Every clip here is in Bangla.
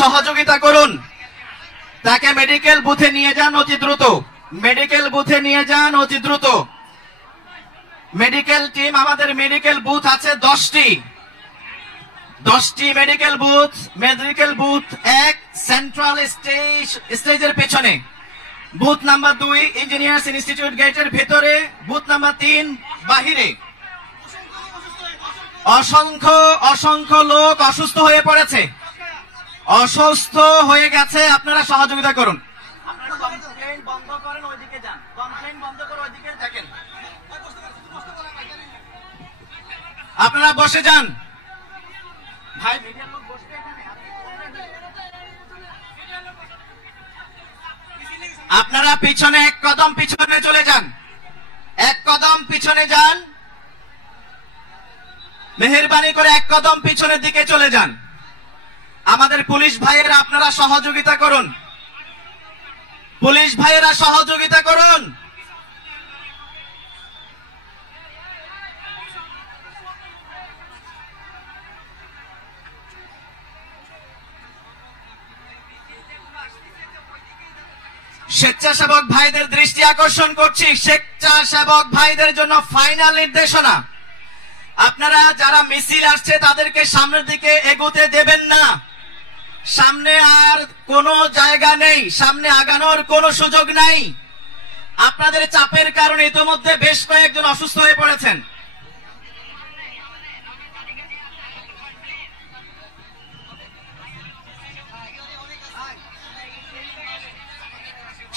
সহযোগিতা করুন। তাকে মেডিকেল বুথে নিয়ে যান অতি দ্রুত, মেডিকেল বুথে নিয়ে যান অতি দ্রুত। মেডিকেল টিম, আমাদের মেডিকেল বুথ আছে 10টি medical booth. Medical booth 1 central স্টেজের পেছনে, বুথ নাম্বার 2 ইঞ্জিনিয়ার্স ইনস্টিটিউট গেটের ভেতরে, বুথ নাম্বার 3 বাহিরে। অসংখ্য লোক অসুস্থ হয়ে পড়েছে, অসুস্থ হয়ে গেছে। আপনারা সহযোগিতা করুন। আপনারা কমপ্লেইন বন্ধ করেন, ওইদিকে যান। কমপ্লেইন বন্ধ করে ওইদিকে দেখেন। আপনারা বসে যান। ভাই মিডিয়ার লোক বসবে এখানে। আপনারা পিছনে 1 কদম পিছনে চলে যান, 1 কদম পিছনে যান। মেহেরবানি করে 1 কদম পিছনের দিকে চলে যান। আমাদের পুলিশ ভাইয়েরা আপনারা সহযোগিতা করুন, পুলিশ ভাইয়েরা সহযোগিতা করুন। স্বেচ্ছাসেবক ভাইদের দৃষ্টি আকর্ষণ করছি, স্বেচ্ছাসেবক ভাইদের জন্য ফাইনাল নির্দেশনা। আপনারা যারা মিছিল আসছে তাদেরকে সামনের দিকে এগোতে দেবেন না। সামনে আর কোনো জায়গা নেই, সামনে আগানোর কোনো সুযোগ নাই। আপনাদের চাপের কারণে ইতিমধ্যে বেশ কয়েকজন অসুস্থ হয়ে পড়েছেন।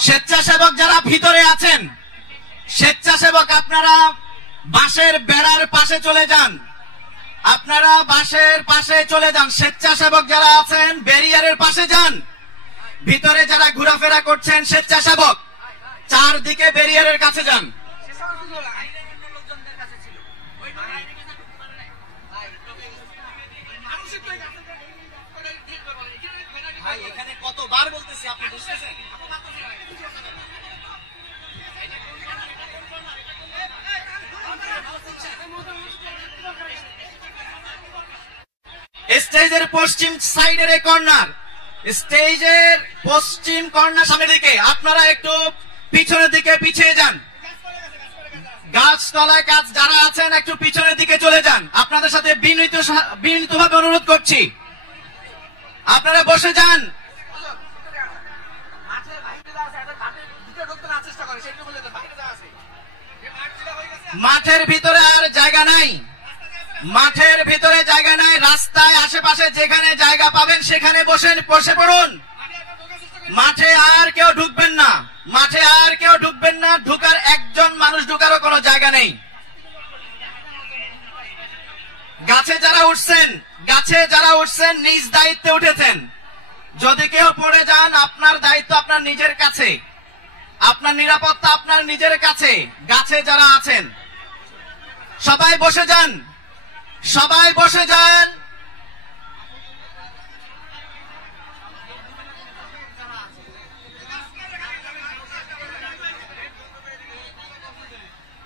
স্বেচ্ছাসেবক যারা ভিতরে আছেন, স্বেচ্ছাসেবক আপনারা বাঁশের বেড়ার পাশে চলে যান, আপনারা বাঁশের পাশে চলে যান। স্বেচ্ছাসেবক যারা আছেন ব্যারিয়ারের পাশে যান। ভিতরে যারা ঘোরাফেরা করছেন স্বেচ্ছাসেবক, চারদিকে ব্যারিয়ারের কাছে যান। এখানে কতবার বলতেছি, আপনি বুঝতেছেন? স্টেজের পশ্চিম সাইডের কর্নার, স্টেজের পশ্চিম কর্নার সামনের দিকে আপনারা একটু পিছনের দিকে পিছিয়ে যান। গাছতলায় কাজ যারা আছেন একটু পিছনের দিকে চলে যান। আপনাদের সাথে বিনীতভাবে অনুরোধ করছি, আপনারা বসে যান। মাঠের ভিতরে আর জায়গা নাই, মাঠের ভিতরে জায়গা নাই। রাস্তায় আশেপাশে যেখানে জায়গা পাবেন সেখানে বসে পড়ুন। মাঠে আর কেউ ঢুকবেন না, মাঠে আর কেউ ঢুকবেন না। ঢুকার একজন মানুষ ঢুকারও কোনো জায়গা নেই। গাছে যারা উঠছেন নিজ দায়িত্বে উঠেছেন। যদি কেউ পড়ে যান আপনার দায়িত্ব আপনার নিজের কাছে, আপনার নিরাপত্তা আপনার নিজের কাছে। গাছে যারা আছেন সবাই বসে যান, সবাই বসে যান।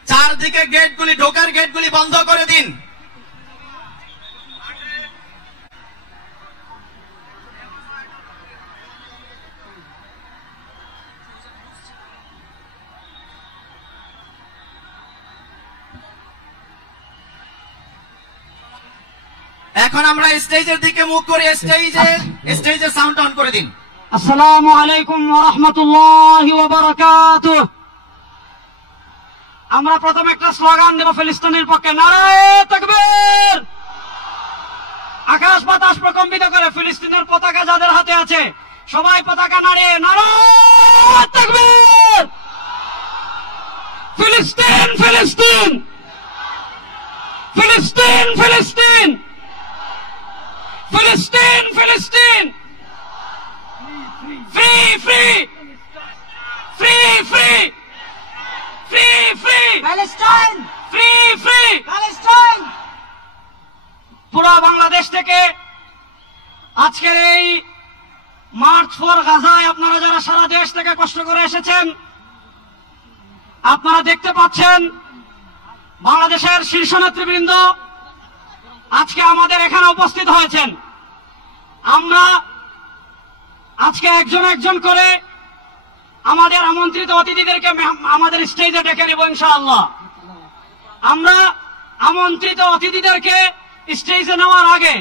চারদিকে গেটগুলি, ঢোকার গেটগুলি বন্ধ করে দিন। এখন আমরা স্টেজের দিকে মুখ করে স্টেজের সাউন্ড অন করে দিন। আসসালামু আলাইকুম ওয়া রাহমাতুল্লাহি ওয়া বারাকাতুহু। আমরা প্রথমে একটা স্লোগান দেব ফিলিস্তিনের পক্ষে, নারায়ে তাকবীর। আকাশ বাতাস প্রকম্পিত করে ফিলিস্তিনের পতাকা যাদের হাতে আছে সবাই পতাকা নাড়িয়ে নারায়ে তাকবীর। ফিলিস্তিন ফিলিস্তিন ফিলিস্তিন ফিলিস্তিন ফিলিস্তিন ফিলিস্তিন। Free free free free free free Palestine, free free Palestine. পুরো বাংলাদেশ থেকে আজকের এই মার্চ ফর গাজায় আপনারা যারা সারা দেশ থেকে কষ্ট করে এসেছেন, আপনারা দেখতে পাচ্ছেন বাংলাদেশের শীর্ষ নেতৃবৃন্দ আজকে আমাদের এখানে উপস্থিত হয়েছেন। আমরা আজকে একজন একজন করে আমাদের আমন্ত্রিত অতিথিদেরকে আমাদের স্টেজে ডেকে নেব ইনশাআল্লাহ। আমরা আমন্ত্রিত অতিথিদেরকে স্টেজে নেওয়ার আগে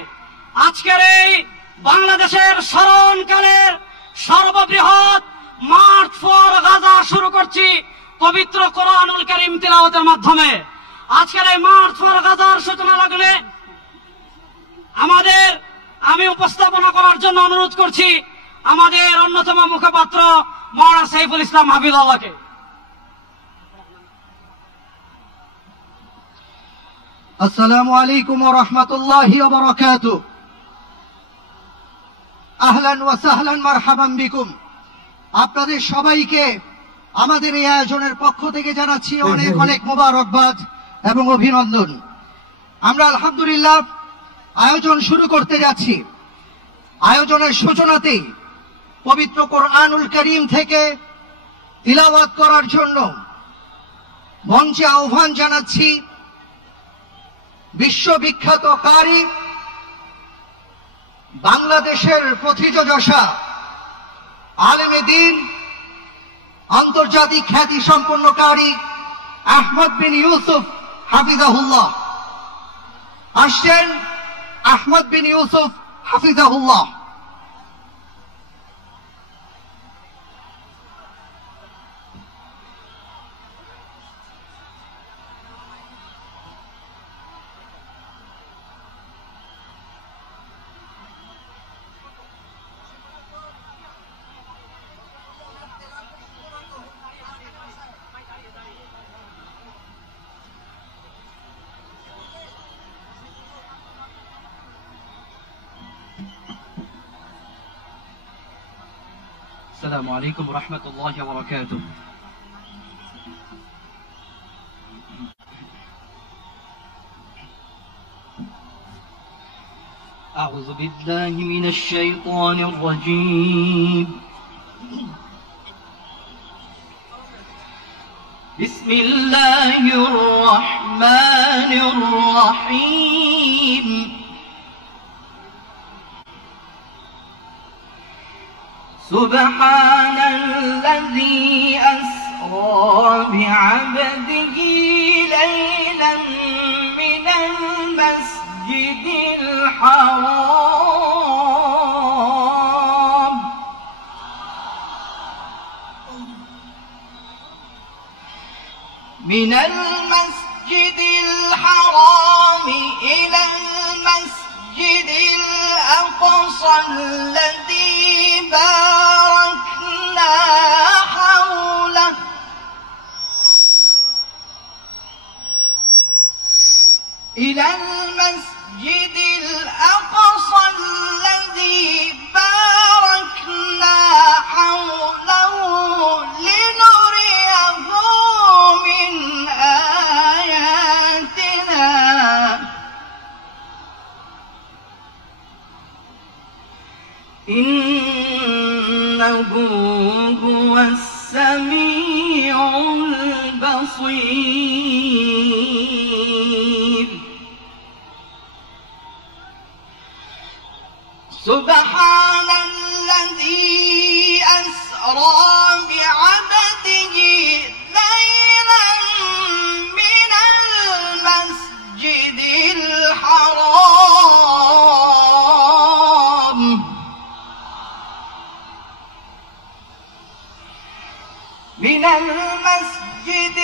আজকের এই বাংলাদেশের স্মরণকালের সর্ববৃহৎ মার্চ ফর গাজা শুরু করছি পবিত্র কোরআনুল কারীম তিলাওয়াতের মাধ্যমে। আজকের এই মার্চ ফর গাজার সূচনা লাগলে আমি উপস্থাপনা করার জন্য অনুরোধ করছি আমাদের অন্যতম মুখপাত্র মাওলানা সাইফুল ইসলাম হাফিজাল্লাহকে। আসসালামু আলাইকুম ওয়া রাহমাতুল্লাহি ওয়া বারাকাতুহু। আহলান ওয়া সাহলান মারহাবান বিকুম। আপনাদের সবাইকে আমাদের এই আয়োজনের পক্ষ থেকে জানাচ্ছি অনেক অনেক মোবারকবাদ এবং অভিনন্দন। আমরা আলহামদুলিল্লাহ আয়োজন শুরু করতে যাচ্ছি। আয়োজনের সূচনাতেই পবিত্র কোরআনুল কারীম থেকে তিলাওয়াত করার জন্য মঞ্চে আহ্বান জানাচ্ছি বিশ্ববিখ্যাত কারি, বাংলাদেশের প্রথিতযশা আলেমে দ্বীন, আন্তর্জাতিক খ্যাতি সম্পন্ন কারি আহমদ বিন ইউসুফ হাফিজাহুল্লাহ। আসছেন আহমদ বিন ইউসুফ হাফিজাহুল্লাহ। السلام عليكم ورحمة الله وبركاته. أعوذ بالله من الشيطان الرجيم. بسم الله الرحمن الرحيم. سبحان الذي أسرى بعبده ليلا من المسجد الحرام إلى المسجد الأقصى الذي باركنا حوله إلى المسجد الأقصى الذي باركنا حوله لنريه من آياتنا إنه هو السميع البصير. سبحان الذي أسرى بعبده ليلا من المسجد الحرام إلى المسجد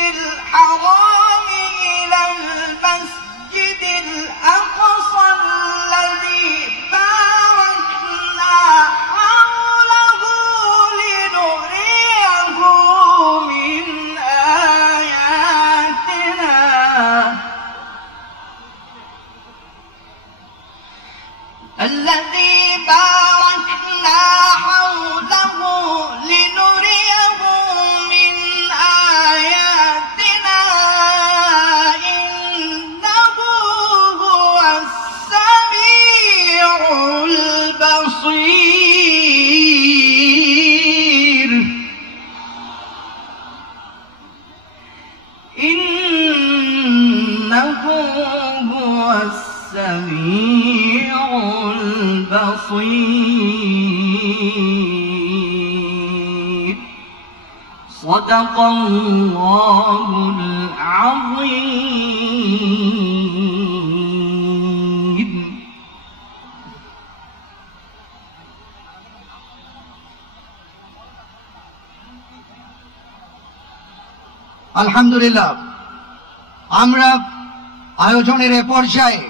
الأقصى الذي باركنا حوله لنريه من آياتنا الذي باركنا حوله لنريه من آياتنا إنه هو السميع صدق الله العظيم. আলহামদুলিল্লাহ, আমরা আয়োজনের এ পর্যায়ে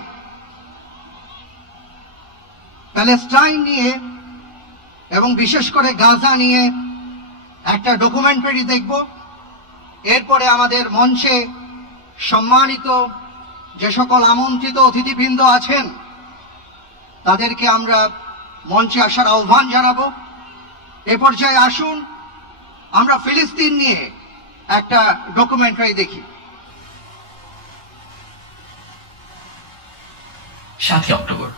প্যালেস্টাইন নিয়ে এবং বিশেষ করে গাজা নিয়ে একটা ডকুমেন্টারি দেখব। এরপরে আমাদের মঞ্চে সম্মানিত যে সকল আমন্ত্রিত অতিথিবৃন্দ আছেন তাদেরকে আমরা মঞ্চে আসার আহ্বান জানাবো। এ পর্যায়ে আসুন আমরা ফিলিস্তিন নিয়ে একটা ডকুমেন্টারি দেখি। 7 অক্টোবর,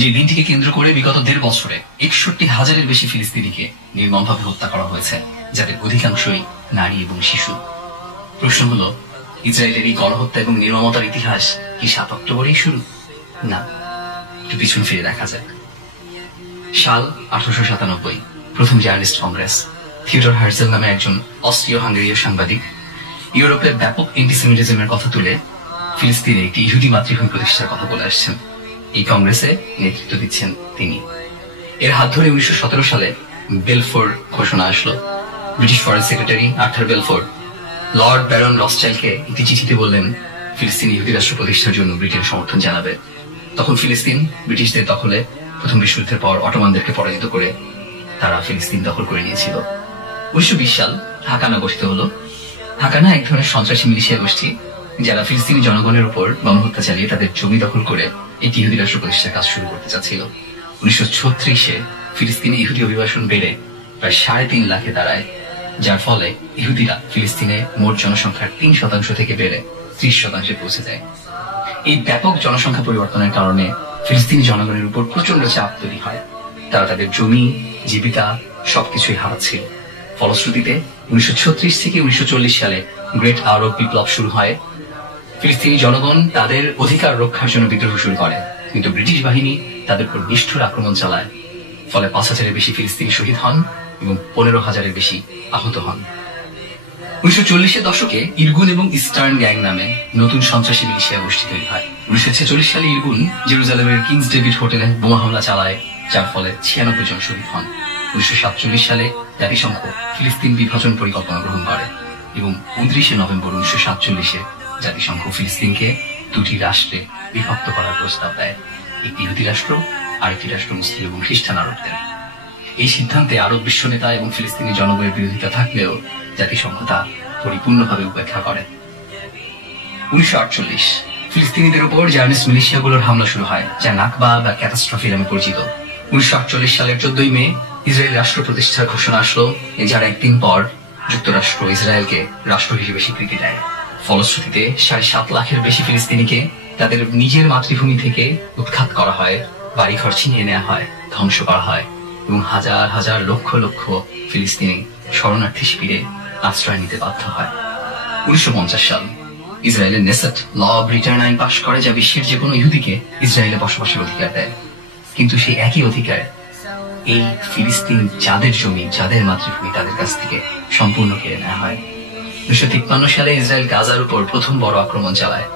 যে দিনটিকে কেন্দ্র করে বিগত 1.5 বছরে 61,000-এর বেশি ফিলিস্তিনিকে নির্মমভাবে হত্যা করা হয়েছে, যাদের অধিকাংশই নারী এবং শিশু। প্রশ্ন হল, ইসরায়েলের এই গণহত্যা এবং নির্মমতার ইতিহাস কি 7 অক্টোবরেই শুরু? না, একটু পিছন ফিরে দেখা যাক। সাল 1897, প্রথম জার্নালিস্ট কংগ্রেস। থিওডর হার্জেল নামে একজন অস্ট্রীয় হাঙ্গেরীয় সাংবাদিক ইউরোপে ব্যাপক অ্যান্টিসেমিটিজমের কথা তুলে ফিলিস্তিনে একটি ইহুদি মাতৃভূমি প্রতিষ্ঠার কথা বলে আসছেন। এই কংগ্রেসে নেতৃত্ব দিচ্ছেন তিনি। এর হাত ধরে 1917 সালে বেলফোর ঘোষণা আসলো। British foreign secretary Arthur Balfour Lord Baron রসচাইল্ডকে একটি চিঠিতে বললেন ফিলিস্তিন ইহুদি রাষ্ট্র প্রতিষ্ঠার জন্য ব্রিটেন সমর্থন জানাবে। তখন ফিলিস্তিন ব্রিটিশদের দখলে। প্রথম বিশ্বযুদ্ধের পর অটোমানদেরকে পরাজিত করে তারা ফিলিস্তিন দখল করে নিয়েছিল। 1920 সাল হাকানা গঠিত হলো। হাকানা এক ধরনের সন্ত্রাসী মিলিশিয়া গোষ্ঠী যারা ফিলিস্তিনি জনগণের উপর গণহত্যা চালিয়ে তাদের জমি দখল করে একটি ইহুদি রাষ্ট্র প্রতিষ্ঠার কাজ শুরু করতে চাচ্ছিল। 1936-এ ফিলিস্তিনে ইহুদি অভিবাসন বেড়ে প্রায় 3.5 লাখে দাঁড়ায়, যার ফলে ইহুদিরা ফিলিস্তিনে মোট জনসংখ্যার 3% থেকে বেড়ে 30% পৌঁছে যায়। এই ব্যাপক জনসংখ্যা পরিবর্তনের কারণে ফিলিস্তিনি জনগণের উপর প্রচন্ড চাপ তৈরি হয়। তারা তাদের জমি, জীবিকা সবকিছুই হারাচ্ছিল। ফলশ্রুতিতে 1936 থেকে 1940 সালে গ্রেট আরব বিপ্লব শুরু হয়। ফিলিস্তিনি জনগণ তাদের অধিকার রক্ষার জন্য বিদ্রোহ শুরু করে, কিন্তু ব্রিটিশ বাহিনী তাদের উপর নিষ্ঠুর আক্রমণ চালায়। ফলে 5,000-এর বেশি ফিলিস্তিনি শহীদ হন এবং 15,000-এর বেশি আহত হন। 1940-এর দশকে ইরগুন এবং ইস্টার্ন গ্যাং নামে নতুন সন্ত্রাসী মিলিশিয়া গোষ্ঠী তৈরি হয়। 1946 সালে ইরগুন জেরুজালেমের কিংস ডেভিড হোটেলে বোমা হামলা চালায়, যার ফলে 96 জন শহীদ হন। 1947 সালে জাতিসংঘ ফিলিস্তিন বিভাজন পরিকল্পনা গ্রহণ করে এবং 29 নভেম্বর 1947-এ জাতিসংঘ ফিলিস্তিনকে 2টি রাষ্ট্রে বিভক্ত করার প্রস্তাব দেয়, একটি ইহুদি রাষ্ট্র আর একটি রাষ্ট্র মুসলিম এবং খ্রিস্টান আরবদের। এই সিদ্ধান্তে আরব বিশ্ব নেতা এবং ফিলিস্তিনি জনগণের বিরোধিতা থাকলেও জাতিসংঘ তা পরিপূর্ণভাবে উপেক্ষা করে। 1948 ফিলিস্তিনিদের উপর জার্নিস্ট মিলিশিয়াগুলোর হামলা শুরু হয়, যা নাকবা বা ক্যাটাস্ট্রফি নামে পরিচিত। 1948 সালের 14 মে ইসরায়েল রাষ্ট্র প্রতিষ্ঠার ঘোষণা আসলো, যার একদিন পর যুক্তরাষ্ট্র ইসরায়েলকে রাষ্ট্র হিসেবে স্বীকৃতি দেয়। ফলশ্রুতিতে 7.5 লাখের বেশি ফিলিস্তিনিকে তাদের নিজের মাতৃভূমি থেকে উৎখাত করা হয়, বাড়িঘর ছিনিয়ে নেওয়া হয়, ধ্বংস করা হয় এবং হাজার হাজার লক্ষ লক্ষ ফিলিস্তিনি শরণার্থী শিবিরে আশ্রয় নিতে বাধ্য হয়। 1950 সাল ইসরায়েলের নেসেট ল অব রিটার্ন আইন পাশ করে, যা বিশ্বের যে কোনো ইহুদিকে ইসরায়েলে বসবাসের অধিকার দেয়। কিন্তু সেই একই অধিকার এই ফিলিস্তিন যাদের জমি, যাদের মাতৃভূমি, তাদের কাছ থেকে সম্পূর্ণ কেড়ে নেওয়া হয়। 1953 সালে ইসরায়েল গাজার উপর প্রথম বড় আক্রমণ চালায়।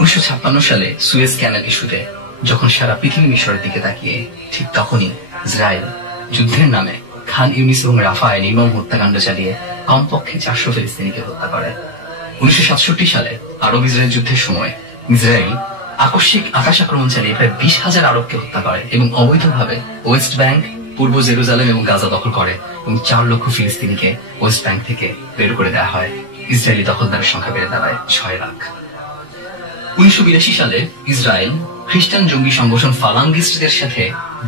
1956 সালে সুয়েজ ক্যানাল ইস্যুতে যখন সারা পৃথিবী মিশরের দিকে তাকিয়ে, ঠিক তখনই ইসরায়েল যুদ্ধের নামে খান ইউনিস এবং রাফায় নির্মম হত্যাকাণ্ড চালিয়ে কমপক্ষে 400 ফিলিস্তিনিকে হত্যা করে। 1967 সালে আরব ইসরায়েল যুদ্ধের সময় ইসরায়েল আকস্মিক আকাশ আক্রমণ চালিয়ে প্রায় 20,000 আরবকে হত্যা করে এবং অবৈধভাবে ওয়েস্ট ব্যাংক, পূর্ব জেরুজালেম এবং গাজা দখল করে এবং 4 লক্ষ ফিলিস্তিনিকে ওয়েস্ট ব্যাংক থেকে বের করে দেওয়া হয়। ইসরায়েলি দখলদারের সংখ্যা বেড়ে দাঁড়ায় 6 লাখ। 1982 সালে ইসরায়েল খ্রিস্টান জঙ্গি সংগঠন ফালাঙ্গিস্টদের সাথে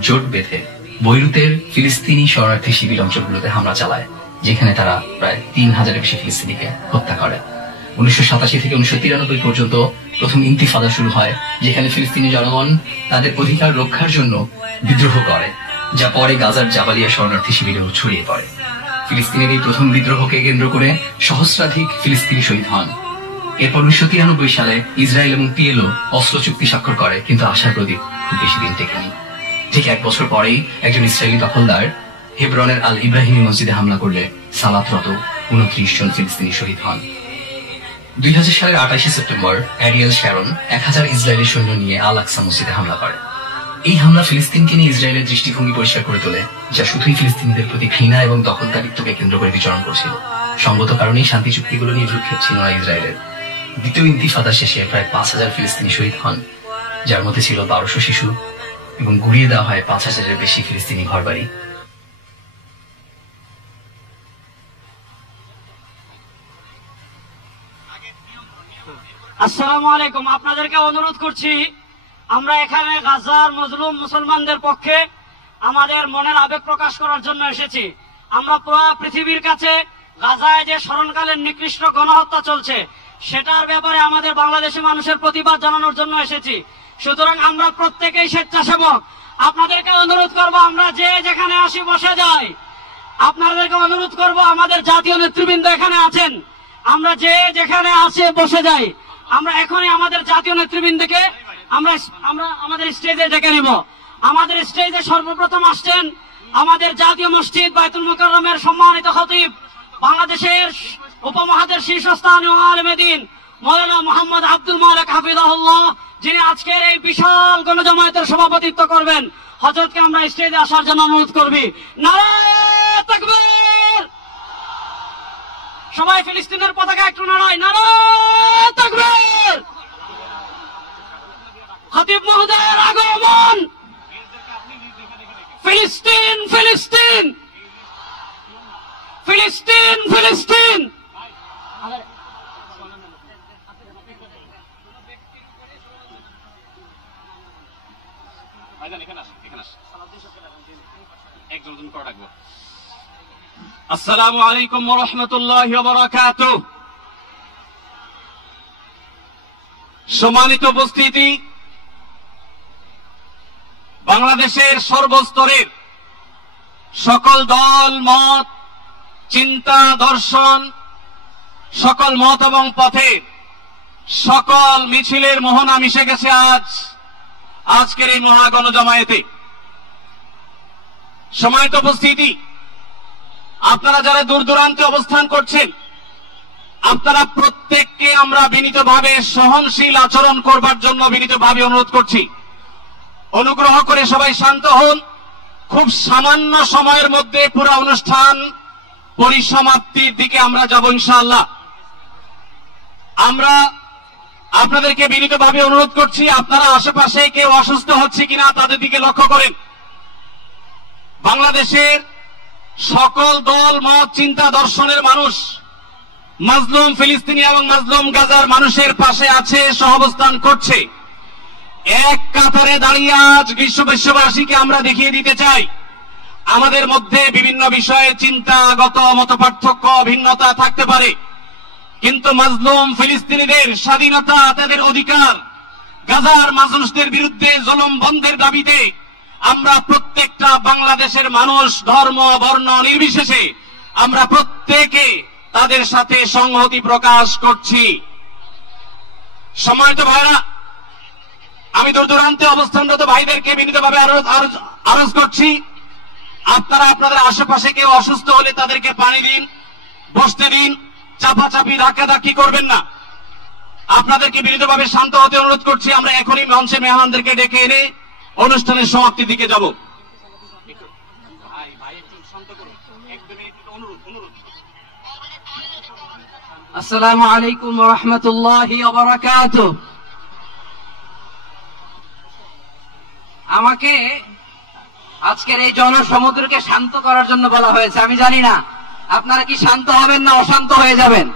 জোট বেঁধে বৈরুতের ফিলিস্তিনি শরণার্থী শিবির অঞ্চলগুলোতে হামলা চালায়, যেখানে তারা প্রায় 3,000-এর বেশি ফিলিস্তিনিকে হত্যা করে। 1987 থেকে 1993 পর্যন্ত প্রথম ইন্তিফাদা শুরু হয়, যেখানে ফিলিস্তিনি জনগণ তাদের অধিকার রক্ষার জন্য বিদ্রোহ করে, যা পরে গাজার জাবালিয়া শরণার্থী শিবিরেও ছড়িয়ে পড়ে। ফিলিস্তিনের এই প্রথম বিদ্রোহকে কেন্দ্র করে সহস্রাধিক ফিলিস্তিনি শহীদ হন। এরপর 1993 সালে ইসরায়েল এবং পিএলও অস্ত্র চুক্তি স্বাক্ষর করে, কিন্তু আশার প্রদীপ খুব বেশি দিন টেকেনি। ঠিক 1 বছর পরেই একজন ইসরায়েলি দখলদার হেব্রনের আল ইব্রাহিমি মসজিদে হামলা করলে সালাতরত 29 জন ফিলিস্তিনি শহীদ হন। 2000 সালের 28 সেপ্টেম্বর অ্যারিয়েল শ্যারন 1000 ইসরায়েলি সৈন্য নিয়ে আল আকসা মসজিদে হামলা করে। এই হামলা ফিলিস্তিনকে নিয়ে ইসরায়েলের দৃষ্টিভঙ্গি পরিষ্কার করে তোলে, যা শুধুই ফিলিস্তিনিদের প্রতি ঘৃণা এবং দখলদারিত্বকে কেন্দ্র করে বিচরণ করছিল। সঙ্গত কারণেই শান্তি চুক্তিগুলো নিয়ে ভ্রুক্ষেপ ছিল না ইসরায়েলের। দ্বিতীয় ইন্তিফাদা শেষে প্রায় 5000 ফিলিস্তিনি শহীদ হন, যার মধ্যে ছিল 1200 শিশু এবং গুড়িয়ে দেওয়া হয় 5000-এর বেশি ফিলিস্তিনি ঘরবাড়ি। আসসালামু আলাইকুম। আপনাদেরকে অনুরোধ করছি, আমরা এখানে গাজার মজলুম মুসলমানদের পক্ষে আমাদের মনের আবেগ প্রকাশ করার জন্য এসেছি। আমরা পুরো পৃথিবীর কাছে গাজায় যে স্মরণকালের নিকৃষ্ট গণহত্যা চলছে সেটার ব্যাপারে আমাদের বাংলাদেশি মানুষের প্রতিবাদ জানানোর জন্য এসেছি। সুতরাং আমরা প্রত্যেকেই স্বেচ্ছাসেবক। আপনাদেরকে অনুরোধ করব, আমরা যে যেখানে আসি বসে যাই। আপনাদেরকে অনুরোধ করব, আমাদের জাতীয় নেতৃবৃন্দ এখানে আছেন, আমরা যে যেখানে আসে বসে যাই। আমরা এখনই আমাদের জাতীয় নেতৃবৃন্দকে আমরা আমাদের স্টেজে ডেকে নিব। আমাদের স্টেজে সর্বপ্রথম আসছেন আমাদের জাতীয় মসজিদ বাইতুল মুকাররমের সম্মানিত খতিব, বাংলাদেশের উপমহাদেশের শীর্ষস্থানীয় আলেমে দ্বীন মৌলানা মোহাম্মদ আব্দুল মালিক হাফিজাহুল্লাহ, যিনি আজকের এই বিশাল গণজমায়েতের সভাপতিত্ব করবেন। হযরতকে আমরা স্টেজে আসার জন্য অনুরোধ করবি। নারায়ে তাকবীর! সবাই ফিলিস্তিনের পতাকা একটু নাড়াই। নারায়ে তাকবীর! খতিব মহোদয়ের আগমন। ফিলিস্তিন ফিলিস্তিন ফিলিস্তিন ফিলিস্তিন। আসসালামু আলাইকুম ওয়া রাহমাতুল্লাহি ওয়া বারাকাতুহু। সম্মানিত উপস্থিতি, বাংলাদেশের সর্বস্তরের সকল দল মত, চিন্তা দর্শন, সকল মত এবং পথে সকল মিছিলের মোহনা মিশে গেছে আজকের এই মহাগণজমায়েতে। সম্মানিত উপস্থিতি, আপনারা যারা দূর দূরান্তে অবস্থান করছেন, আপনারা প্রত্যেককে আমরা বিনীতভাবে সহনশীল আচরণ করবার জন্য বিনীতভাবে অনুরোধ করছি। অনুগ্রহ করে সবাই শান্ত হন। খুব সামান্য সময়ের মধ্যে পুরো অনুষ্ঠান পরিসমাপ্তির দিকে আমরা যাব ইনশাআল্লাহ। আমরা আপনাদেরকে বিনীতভাবে অনুরোধ করছি, আপনারা আশেপাশে কেউ অসুস্থ হচ্ছে কিনা তাদের দিকে লক্ষ্য করেন। বাংলাদেশের সকল দল মত চিন্তা দর্শনের মানুষ মাজলুম ফিলিস্তিনি এবং মাজলুম গাজার মানুষের পাশে আছে, সহাবস্থান করছে। এক কাতারে দাঁড়িয়ে আজ বিশ্ববাসীকে আমরা দেখিয়ে দিতে চাই, আমাদের মধ্যে বিভিন্ন বিষয়ে চিন্তাগত মতপার্থক্য ভিন্নতা থাকতে পারে, কিন্তু মাজলুম ফিলিস্তিনিদের স্বাধীনতা, তাদের অধিকার, গাজার মানুষদের বিরুদ্ধে জুলুম বন্ধের দাবিতে আমরা প্রত্যেকটা বাংলাদেশের মানুষ ধর্ম বর্ণ নির্বিশেষে আমরা প্রত্যেকে তাদের সাথে সংহতি প্রকাশ করছি। সম্মানিত ভাইরা, আমি দূর দূরান্তে অবস্থানরত ভাইদেরকে বিনীতভাবে আরজ করছি, আপনারা আপনাদের আশেপাশে কেউ অসুস্থ হলে তাদেরকে পানি দিন, বসতে দিন, চাপাচাপি ধাক্কাধাক্কি করবেন না। আপনাদেরকে বিনীতভাবে শান্ত হতে অনুরোধ করছি। আমরা এখনই মঞ্চে মেহমানদেরকে ডেকে এনে অনুষ্ঠানের সমাপ্তির দিকে যাব। আসসালামু আলাইকুম ওয়া রাহমাতুল্লাহি ওয়া বারাকাতুহু। আমাকে আজকের এই জনসমুদ্রকে শান্ত করার জন্য বলা হয়েছে। আমি জানি না আপনারা কি শান্ত হবেন না অশান্ত হয়ে যাবেন।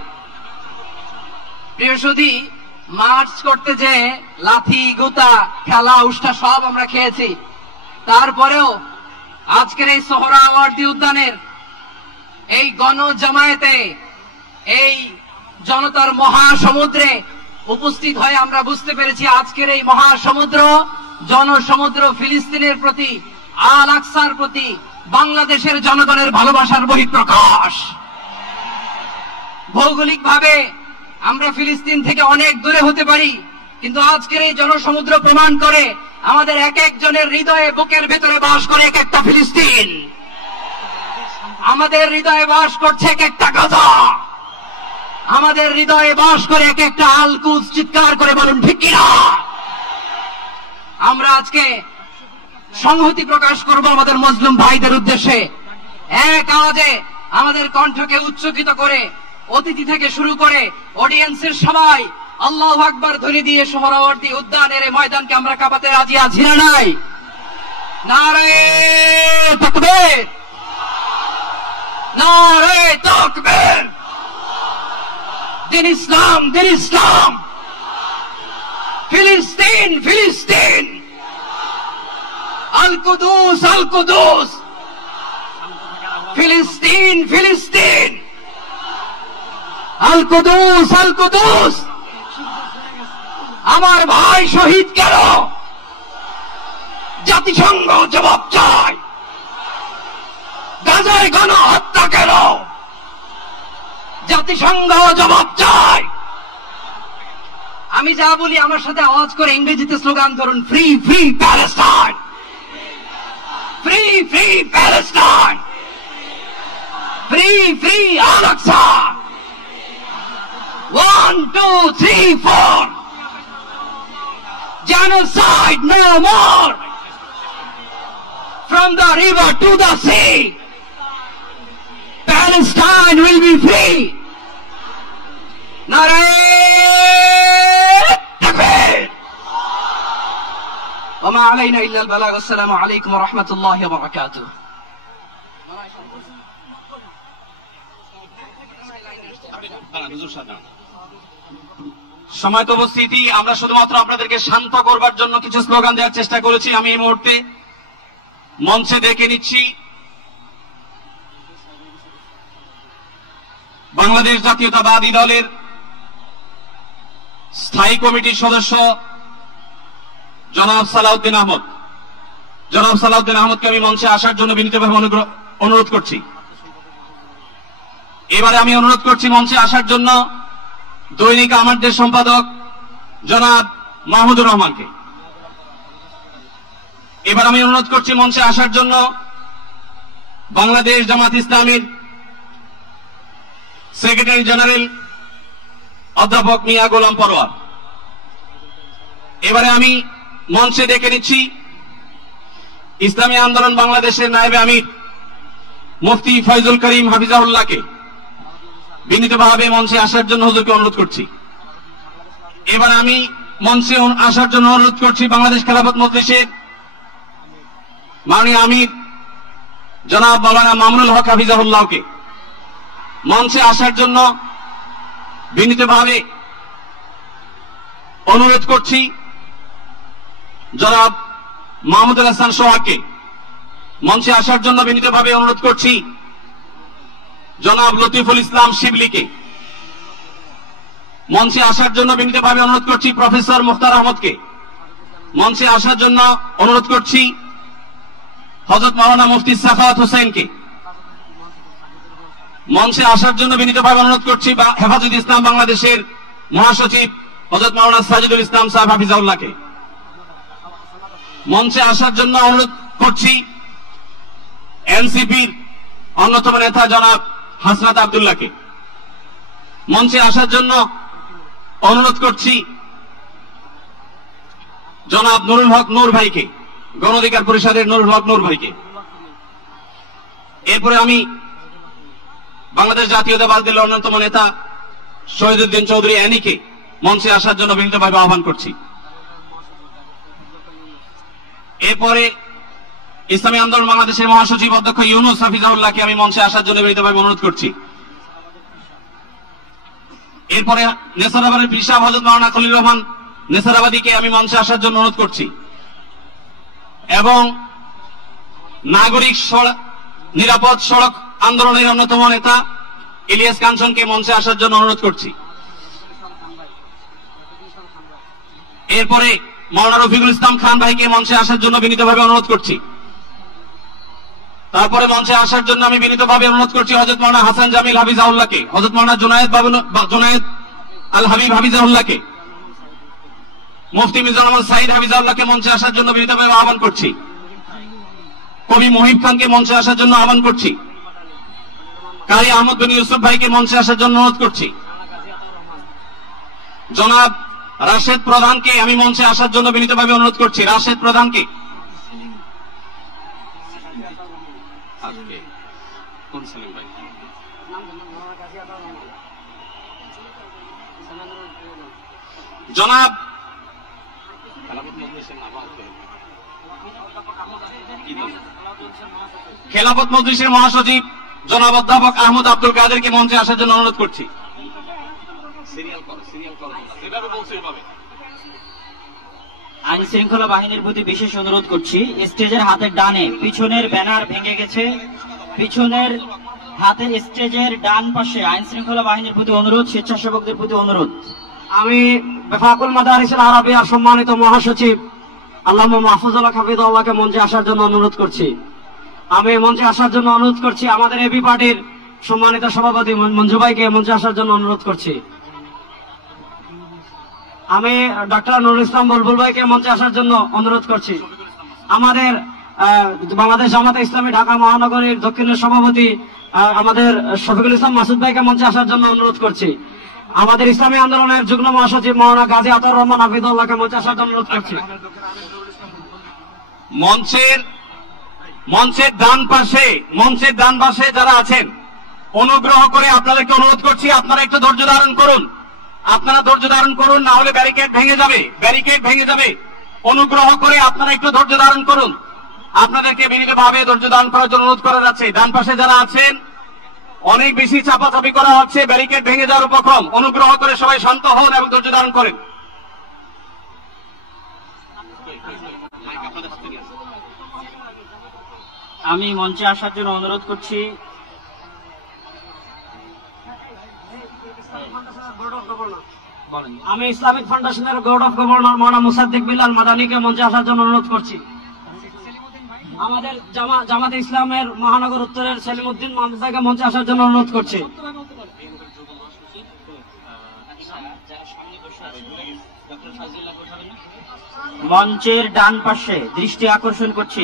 প্রিয় সুধী, মার্চ করতে যে লাথি গুতা খেলা উষ্টা সব আমরা খেয়েছি, তারপরেও আজকের এই সোহরাওয়ার্দী উদ্যানের এই গণজামায়াতে এই জনতার মহাসমুদ্রে উপস্থিত হয়ে আমরা বুঝতে পেরেছি আজকের এই মহাসমুদ্র জনসমুদ্র ফিলিস্তিনের প্রতি, আল আকসার প্রতি বাংলাদেশের জনগণের ভালোবাসার বহিঃপ্রকাশ। ভৌগোলিকভাবে আমরা ফিলিস্তিন থেকে অনেক দূরে হতে পারি, কিন্তু আজকের এই জনসমুদ্র প্রমাণ করে আমাদের এক একজনের হৃদয়ে বুকের ভেতরে বাস করে এক একটা ফিলিস্তিন। আমাদের হৃদয়ে বাস করছে এক একটা গাজা, আমাদের হৃদয়ে বাস করে এক একটা আলকুজ। চিৎকার করে বলুন ঠিক কিনা? আমরা আজকে সংহতি প্রকাশ করব আমাদের মুসলিম ভাইদের উদ্দেশ্যে। এক আওয়াজে আমাদের কণ্ঠকে উচ্চকিত করে অতিথি থেকে শুরু করে অডিয়েন্সের সবাই আল্লাহু আকবার ধ্বনি দিয়ে সোহরাওয়ার্দী উদ্যানের এই ময়দানকে আমরা কাঁপাতে রাজি আছি না নাই? নারে তাকবীর, নারে তাকবীর। দিন ইসলাম, দিন ইসলাম। ফিলিস্তিন, ফিলিস্তিন। আল কুদুস, আল কুদুস। ফিলিস্তিন, ফিলিস্তিন। আল কুদুস, আল কুদুস। আমার ভাই শহীদ কেন? জাতিসংঘ জবাব চায়। গাজায় গণহত্যা কেন? জাতিসংঘ জবাব চায়। আমি যা বলি আমার সাথে আওয়াজ করে ইংরেজিতে স্লোগান ধরুন, free free Palestine, free free Palestine, free free Al Aqsa. 1 2 3 4 genocide no more, from the river to the sea, Palestine will be free. Nare takbir. Wa ma alayna illa al-balagh. Assalamu alaykum wa rahmatullahi wa barakatuh. সময় তো উপস্থিতি, আমরা শুধুমাত্র আপনাদেরকে শান্ত করবার জন্য কিছু স্লোগান দেওয়ার চেষ্টা করেছি। আমি এই মুহূর্তে মঞ্চে ডেকে নিচ্ছি বাংলাদেশ জাতীয়তাবাদী দলের স্থায়ী কমিটির সদস্য জনাব সালাউদ্দিন আহমদ। জনাব সালাউদ্দিন আহমদকে আমি মঞ্চে আসার জন্য বিনীতভাবে অনুরোধ করছি। এবারে আমি অনুরোধ করছি মঞ্চে আসার জন্য দৈনিক আমার দেশ সম্পাদক জনাব মাহমুদুর রহমানকে। এবার আমি অনুরোধ করছি মঞ্চে আসার জন্য বাংলাদেশ জামাত ইসলামীর সেক্রেটারি জেনারেল অধ্যাপক মিয়া গোলাম পরোয়ার। এবারে আমি মঞ্চে ডেকে নিচ্ছি ইসলামী আন্দোলন বাংলাদেশের নায়েবে আমির মুফতি ফয়জুল করিম হাফিজাহুল্লাহকে বিনীতভাবে মঞ্চে আসার জন্য হুজুরকে অনুরোধ করছি। এবার আমি মঞ্চে আসার জন্য অনুরোধ করছি বাংলাদেশ খেলাফত মজলিসের মাননীয় আমির জনাব মাওলানা মামুনুল হক হাফিজাহুল্লাহকে মঞ্চে আসার জন্য বিনীতভাবে অনুরোধ করছি। জনাব মাহমুদুল হাসান সোহাগকে মঞ্চে আসার জন্য বিনীতভাবে অনুরোধ করছি। জনাব লতিফুল ইসলাম শিবলিকে মঞ্চে আসার জন্য বিনীতভাবে অনুরোধ করছি। প্রফেসর মুখতার আহমদকে মঞ্চে আসার জন্য অনুরোধ করছি। হযরত মাওলানা মুফতি সাখাওয়াত হোসেনকে মঞ্চে আসার জন্য বিনীতভাবে অনুরোধ করছি। হেফাজত ইসলাম বাংলাদেশের মহাসচিব হযরত মাওলানা সাজিদুল ইসলাম সাহেব হাফিজাউল্লাহকে মঞ্চে আসার জন্য অনুরোধ করছি। এনসিপির অন্যতম নেতা জনাব হাসনাত আব্দুল্লাহকে মঞ্চে আসার জন্য অনুরোধ করছি। জনাব নুরুল হক নূর ভাইকে, গণ অধিকার পরিষদের নুরুল হক নূর ভাইকে। এরপরে আমি বাংলাদেশ জাতীয়তাবাদী দলের অন্যতম নেতা শহীদুদ্দিন চৌধুরী অ্যানিকে মঞ্চে আসার জন্য বিনীতভাবে আহ্বান করছি। এরপরে ইসলামী আন্দোলন বাংলাদেশের মহাসচিব অধ্যক্ষ ইউনুস হাফিজাউল্লাহকে আমি মঞ্চে আসার জন্য বিনীতভাবে অনুরোধ করছি। এরপরে নেসারাবাদের পীর সাহেব হযরত মাওলানা খলিল রহমান নেসারাবাদীকে আমি মঞ্চে আসার জন্য অনুরোধ করছি এবং নাগরিক নিরাপদ সড়ক আন্দোলনের অন্যতম নেতা ইলিয়াস কাঞ্চনকে মঞ্চে আসার জন্য অনুরোধ করছি। এরপরে মাওলানা রফিকুল ইসলাম খান ভাইকে মঞ্চে আসার জন্য বিনীতভাবে অনুরোধ করছি। তারপরে মঞ্চে আসার জন্য আমি বিনীতভাবে অনুরোধ করছি হযরত মাওলানা হাসান জামিল হাফিজাউল্লাহকে, হযরত মাওলানা জুনায়েদ আল হাবিব হাফিজাউল্লাহকে, মুফতি মিজানুর রহমান সাঈদ হাফিজাউল্লাহকে মঞ্চে আসার জন্য বিনীতভাবে আহ্বান করছি। কবি মুহিব খানকে মঞ্চে আসার জন্য আহ্বান করছি। কারি আহমদ বিন ইউসুফ ভাইকে মঞ্চে আসার জন্য অনুরোধ করছি। জনাব রাশেদ প্রধানকে আমি মঞ্চে আসার জন্য বিনীতভাবে অনুরোধ করছি। রাশেদ প্রধানকে জনাব খেলাফত মজলিসের মহাসচিব জনাব অধ্যাপক আহমদ আব্দুল কাদেরকে মঞ্চে আসার জন্য অনুরোধ করছি। আইন শৃঙ্খলা বাহিনীর প্রতি বিশেষ অনুরোধ করছি, স্টেজের হাতের ডানে পিছনের ব্যানার ভেঙে গেছে, পিছনের হাতের স্টেজের ডান পাশে আইন শৃঙ্খলা বাহিনীর প্রতি অনুরোধ, স্বেচ্ছাসেবকদের প্রতি অনুরোধ। আমি বেফাকুল মাদারিসুল আরাবিয়ার সম্মানিত মহাসচিব আল্লামা মাহফুজুল্লাহ হাফিজাহুল্লাহকে মঞ্চে আসার জন্য অনুরোধ করছি। আমি মঞ্চে আসার জন্য অনুরোধ করছি আমাদের এবি পার্টির সম্মানিত সভাপতি মঞ্জু ভাইকে মঞ্চে আসার জন্য অনুরোধ করছি। আমি ডক্টর নুরুল ইসলাম বুলবুল ভাইকে মঞ্চে আসার জন্য অনুরোধ করছি। আমাদের বাংলাদেশ জামাতে ইসলামী ঢাকা মহানগরীর দক্ষিণের সভাপতি আমাদের শফিকুল ইসলাম মাসুদ ভাইকে মঞ্চে আসার জন্য অনুরোধ করছি। আমাদের ইসলামী আন্দোলনের যুগ্ম মহাসচিব মাওলানা গাজী আতাউর রহমান হাফিজাহুল্লাহকে মঞ্চে আসার জন্য অনুরোধ করছি। মঞ্চের ডান পাশে যারা আছেন অনুগ্রহ করে আপনাদেরকে অনুরোধ করছি, আপনারা একটু ধৈর্য ধারণ করুন। না হলে ব্যারিকেড ভেঙে যাবে। অনুগ্রহ করে আপনারা একটু ধৈর্য ধারণ করুন। আপনাদেরকে বিনীতভাবে ধৈর্য ধারণ করার জন্য অনুরোধ করা যাচ্ছে। ডান পাশে যারা আছেন অনেক বেশি চাপাচাপি করা হচ্ছে, ব্যারিকেড ভেঙে যাওয়ার উপক্রম। অনুগ্রহ করে সবাই শান্ত হন এবং ধৈর্য ধারণ করেন। আমি মঞ্চে আসার জন্য অনুরোধ করছি আমি ইসলামিক ফাউন্ডেশনের বোর্ড অফ গভর্নর মাওলানা মুসাদ্দিক বিলাল মাদানীকে মঞ্চে আসার জন্য অনুরোধ করছি। আমাদের জামাতে ইসলামের মহানগর উত্তরের সেলিমউদ্দিন মাহমুদাকে মঞ্চে আসার জন্য অনুরোধ করছি। মঞ্চের ডান পাশে দৃষ্টি আকর্ষণ করছি,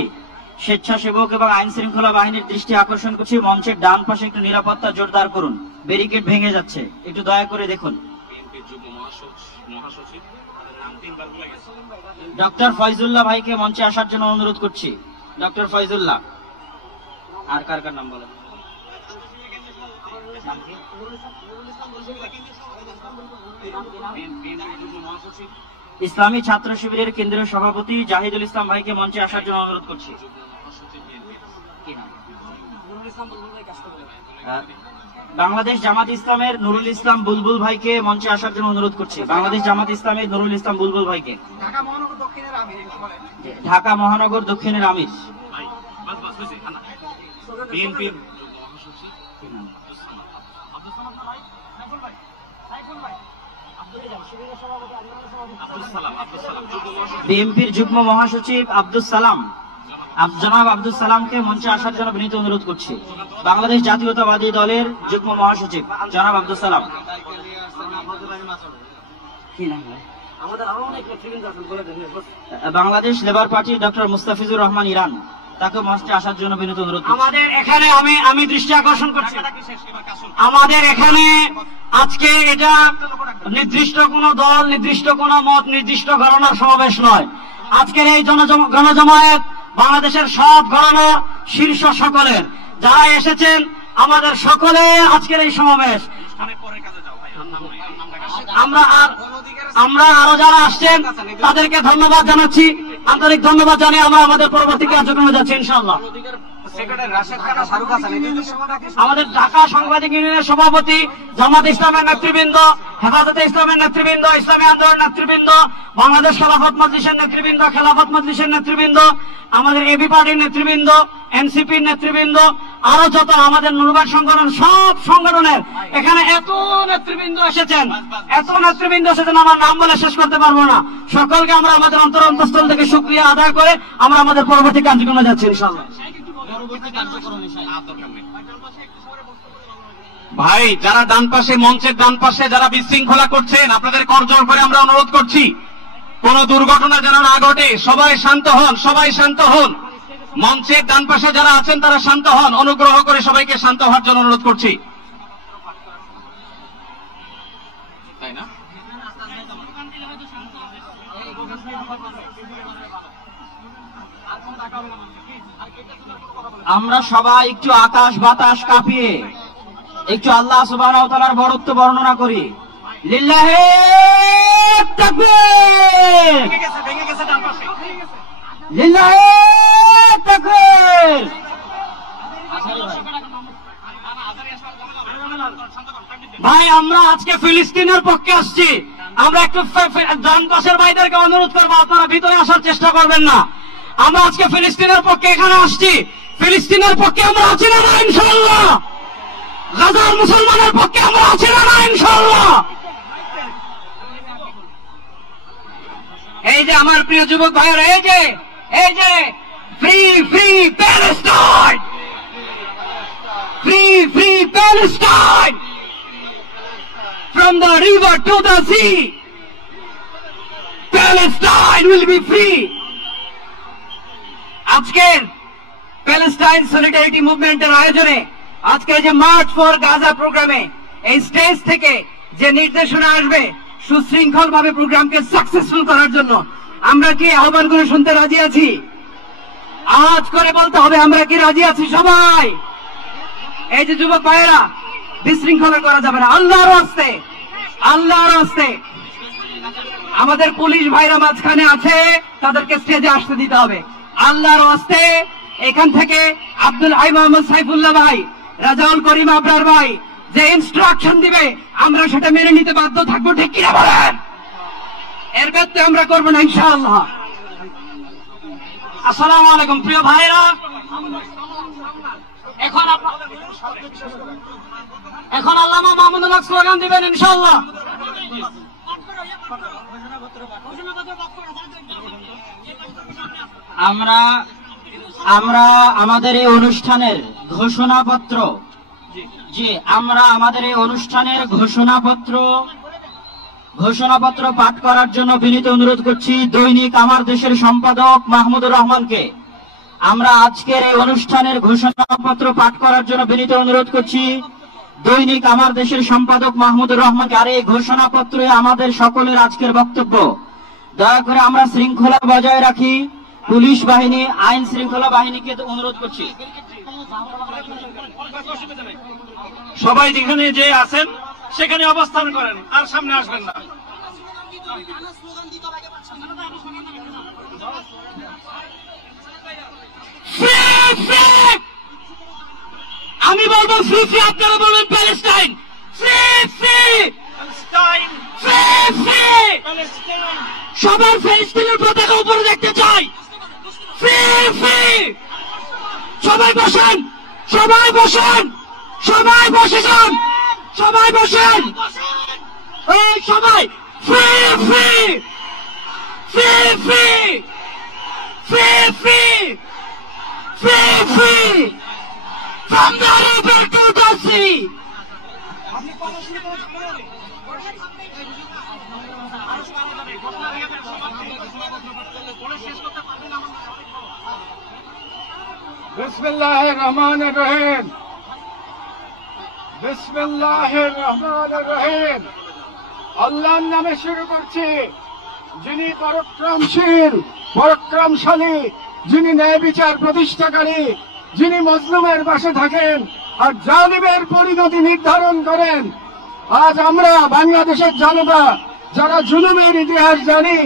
স্বেচ্ছাসেবক এবং আইন শৃঙ্খলা বাহিনীর দৃষ্টি আকর্ষণ করছি। মঞ্চের ডান পাশে একটু নিরাপত্তা জোরদার করুন, ব্যারিকেড ভেঙে যাচ্ছে, একটু দয়া করে দেখুন। ডক্টর ফয়জুল্লাহ ভাইকে মঞ্চে আসার জন্য অনুরোধ করছি। ডক্টর ফয়জুল্লাহ, আর কার নাম বলেন? ইসলামী ছাত্র শিবিরের কেন্দ্রীয় সভাপতি জাহিদুল ইসলাম ভাইকে মঞ্চে আসার জন্য অনুরোধ করছি। বাংলাদেশ জামাত ইসলামের নুরুল ইসলাম বুলবুল ভাইকে মঞ্চে আসার জন্য অনুরোধ করছি। বাংলাদেশ জামাত ইসলামের নুরুল ইসলাম বুলবুল ভাইকে। ঢাকা মহানগর দক্ষিণের আমির। বিএনপির যুগ্ম মহাসচিব আব্দুস সালাম, জনাব আব্দুস সালামকে মঞ্চে আসার জন্য বিনীত অনুরোধ করছি। বাংলাদেশ জাতীয়তাবাদী দলের যুগ্ম মহাসচিব জনাব Abdus Salam. Bangladesh labour party doctor Mustafizur Rahman Iran, তাকে মঞ্চে আসার জন্য বিনীত অনুরোধ। আমাদের এখানে আমি দৃষ্টি আকর্ষণ করছি, আমাদের এখানে আজকে এটা নির্দিষ্ট কোন দল, নির্দিষ্ট কোন মত, নির্দিষ্ট ঘরানার সমাবেশ নয়। আজকের এই গণজমায়েত বাংলাদেশের সব ঘরানার শীর্ষ সকলের যারা এসেছেন, আমাদের সকলে আজকের এই সমাবেশ। আমরা আরো যারা আসছেন তাদেরকে ধন্যবাদ জানাচ্ছি, আন্তরিক ধন্যবাদ জানিয়ে আমরা আমাদের পরবর্তী কার্যক্রমে যাচ্ছি ইনশাআল্লাহ। আমাদের ঢাকা সাংবাদিক ইউনিয়নের সভাপতি, জামাত ইসলামের নেতৃবৃন্দ, হেফাজতে ইসলামের নেতৃবৃন্দ, ইসলামী আন্দোলন নেতৃবৃন্দ, বাংলাদেশ খেলাফত মজলিসের নেতৃবৃন্দ, খেলাফত মজলিসের নেতৃবৃন্দ, আমাদের এবি পার্টির নেতৃবৃন্দ, এনসিপির নেতৃবৃন্দ, আরো যত আমাদের নুরবাদ সংগঠন, সব সংগঠনের এখানে এত নেতৃবৃন্দ এসেছেন, আমার নাম বলে শেষ করতে পারবো না। সকলকে আমরা আমাদের অন্তরস্থল থেকে শুকরিয়া আদায় করে আমরা আমাদের পরবর্তী কার্যক্রমে যাচ্ছি ইনশাআল্লাহ। ভাই, যারা ডান পাশে, মঞ্চের ডান পাশে যারা বিশৃঙ্খলা করছেন, আপনাদের করজোড় করে আমরা অনুরোধ করছি কোন দুর্ঘটনা যেন না ঘটে। সবাই শান্ত হন, সবাই শান্ত হন। মঞ্চের ডান পাশে যারা আছেন তারা শান্ত হন, অনুগ্রহ করে সবাইকে শান্ত হওয়ার জন্য অনুরোধ করছি। তাই না? আমরা সবাই একটু আকাশ বাতাস কাঁপিয়ে একটু আল্লাহ সুবহানাহু ওয়া তাআলার বড়ত্ব বর্ণনা করি। লিল্লাহি তাকবীর, লিল্লাহি তাকবীর। ভাই আমরা আজকে ফিলিস্তিনের পক্ষে আসছি, আমরা একটু ডান পাশের ভাইদেরকে অনুরোধ করবো আপনারা ভিতরে আসার চেষ্টা করবেন না। আমরা আজকে ফিলিস্তিনের পক্ষে এখানে আসছি, ফিলিস্তিনের পক্ষে আমরা আছি না না ইনশাআল্লাহ, গাজার মুসলমানের পক্ষে আমরা আছি না না ইনশাআল্লাহ। এই যে আমার প্রিয় যুবক ভাইয়েরা, এই যে free free Palestine, free free Palestine, from the river to the sea, Palestine will be free. আজকের প্যালেস্টাইন সলিডারিটি মুভমেন্টের আয়োজনে আজকে যে মার্চ ফর গাজা প্রোগ্রামে এই স্টেজ থেকে যে নির্দেশনা আসবে সুশৃঙ্খল ভাবে প্রোগ্রামকে সাকসেসফুল করার জন্য, আমরা কি আহ্বানগুলো শুনতে রাজি আছি? আওয়াজ করে বলতে হবে আমরা কি রাজি আছি সবাই? এই যে যুবক ভাইয়েরা, বিশৃঙ্খলা করা যাবে না, আল্লাহর রাস্তে, আল্লাহর রাস্তে। আমাদের পুলিশ ভাইরা মাঝখানে আছে, তাদেরকে স্টেজে আসতে দিতে হবে আল্লাহর রাস্তে। এখান থেকে আব্দুল হাই মোহাম্মদ সাইফুল্লাহ ভাই, রাজাউল করিম আবরার ভাই যে ইনস্ট্রাকশন দিবে আমরা সেটা মেনে নিতে বাধ্য থাকবো, ঠিক কিনা বলেন? এর ব্যত্যয় আমরা করবো না ইনশাআল্লাহ। আসসালামু আলাইকুম প্রিয় ভাইরা, এখন আল্লামা মাহমুদুল হক স্লোগান দিবেন ইনশাআল্লাহ। আমরা আমাদের এই অনুষ্ঠানের ঘোষণাপত্র, জি আমরা আমাদের এই অনুষ্ঠানের ঘোষণাপত্র পাঠ করার জন্য বিনীত অনুরোধ করছি দৈনিক আমার দেশের সম্পাদক মাহমুদুর রহমানকে। আমরা আজকের এই অনুষ্ঠানের ঘোষণাপত্র পাঠ করার জন্য বিনীত অনুরোধ করছি দৈনিক আমার দেশের সম্পাদক মাহমুদুর রহমানকে। আর এই ঘোষণাপত্রে আমাদের সকলের আজকের বক্তব্য, দয়া করে আমরা শৃঙ্খলা বজায় রাখি। পুলিশ বাহিনী, আইন শৃঙ্খলা বাহিনীকে অনুরোধ করছি সবাই যেখানে যে আছেন সেখানে অবস্থান করেন, আর সামনে আসবেন না। আমি বলবো ফ্রি ফ্রি, আপনারা বলবেন Palestine. Free free free free, সবার ফিলিস্তিনের পতাকা উপরে দেখতে চাই। ফ্রি ফ্রি, সবাই বসেন, সবাই বসেন, সবাই বসে যান, সবাই বসেন, এই সবাই free free free free free free free free from the river to the sea. বিসমিল্লাহির রহমানির রহিম, বিসমিল্লাহির রহমানির রহিম। আল্লাহর নামে শুরু করছি, যিনি পরাক্রমশীল, পরাক্রমশালী, যিনি ন্যায় বিচার প্রতিষ্ঠাকারী, যিনি মজলুমের পাশে থাকেন আর জালিমের পরিণতি নির্ধারণ করেন। আজ আমরা বাংলাদেশের জনতা যারা জুলুমের ইতিহাস জানি,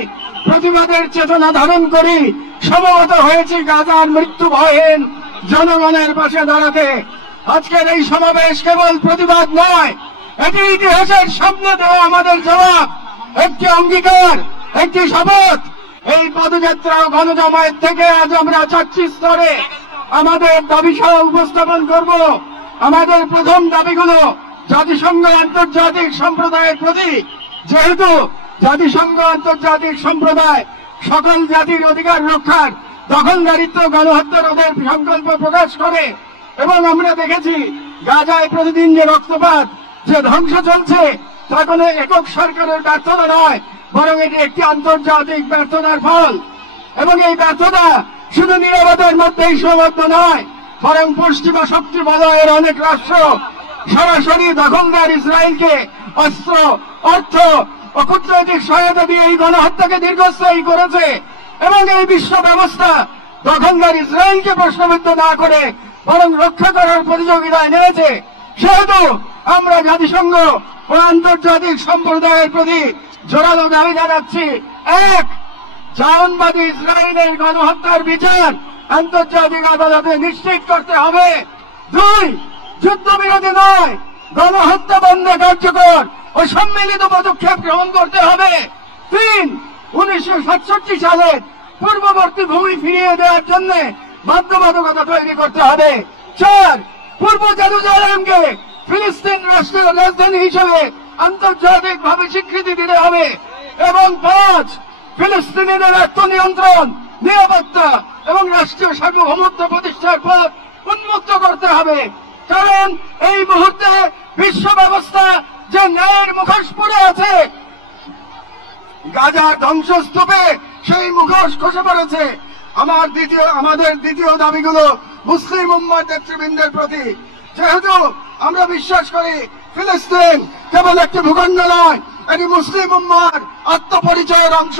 প্রতিবাদের চেতনা ধারণ করি, সমবেত হয়েছি গাজার মৃত্যু ভয়হীন জনগণের পাশে দাঁড়াতে। আজকের এই সমাবেশ কেবল প্রতিবাদ নয়, এটি ইতিহাসের সামনে দেওয়া আমাদের জবাব, একটি অঙ্গীকার, একটি শপথ। এই পদযাত্রা ও গণজমায়েত থেকে আজ আমরা 4টি স্তরে আমাদের দাবি সহ উপস্থাপন করব। আমাদের প্রথম দাবিগুলো জাতিসংঘ আন্তর্জাতিক সম্প্রদায়ের প্রতি, যেহেতু জাতিসংঘ আন্তর্জাতিক সম্প্রদায় সকল জাতির অধিকার রক্ষার, দখলদারিত্ব, গণহত্যা রোধের সংকল্প প্রকাশ করে, এবং আমরা দেখেছি গাজায় প্রতিদিন যে রক্তপাত, যে ধ্বংস চলছে, তা কোনো একক সরকারের ব্যর্থতা নয়, বরং এটি একটি আন্তর্জাতিক ব্যর্থতার ফল। এবং এই ব্যর্থতা শুধু নিরবতার মধ্যেই সীমাবদ্ধ নয়, বরং পশ্চিমা শক্তি বলয়ের অনেক রাষ্ট্র সরাসরি দখলদার ইসরায়েলকে অস্ত্র, অর্থ ও কূটনৈতিক সহায়তা দিয়ে এই গণহত্যাকে দীর্ঘস্থায়ী করেছে এবং এই বিশ্ব ব্যবস্থা দখলদার ইসরায়েলকে প্রশ্নবিদ্ধ না করে বরং রক্ষা করার প্রতিযোগিতায় নেমেছে। সেহেতু আমরা জাতিসংঘ ও আন্তর্জাতিক সম্প্রদায়ের প্রতি জোরালো দাবি জানাচ্ছি, এক, জায়নবাদী ইসরায়েলের গণহত্যার বিচার আন্তর্জাতিক আদালতে নিশ্চিত করতে হবে। দুই, যুদ্ধবিরতি নয়, গণহত্যা বন্ধে কার্যকর ও সম্মিলিত পদক্ষেপ গ্রহণ করতে হবে। তিন, 1967 সালের পূর্ববর্তী ভূমি ফিরিয়ে দেওয়ার জন্য বাধ্যবাধকতা তৈরি করতে হবে। চার, পূর্ব জেরুজালেমকে ফিলিস্তিন রাষ্ট্রের রাজধানী হিসেবে আন্তর্জাতিকভাবে স্বীকৃতি দিতে হবে। এবং পাঁচ, ফিলিস্তিনিদের আত্মনিয়ন্ত্রণ, নিরাপত্তা এবং রাষ্ট্রীয় সার্বভৌমত্ব প্রতিষ্ঠার পথ উন্মুক্ত করতে হবে। কারণ এই মুহূর্তে বিশ্ব ব্যবস্থা যে ন্যায়ের মুখোশ পড়ে আছে, গাজার ধ্বংসস্তূপে সেই মুখোশ খসে পড়েছে। আমাদের দ্বিতীয় দাবিগুলো মুসলিম উম্মার নেতৃবৃন্দের প্রতি। যেহেতু আমরা বিশ্বাস করি ফিলিস্তিন কেবল একটি ভূখণ্ড নয়, এটি মুসলিম উম্মার আত্মপরিচয়ের অংশ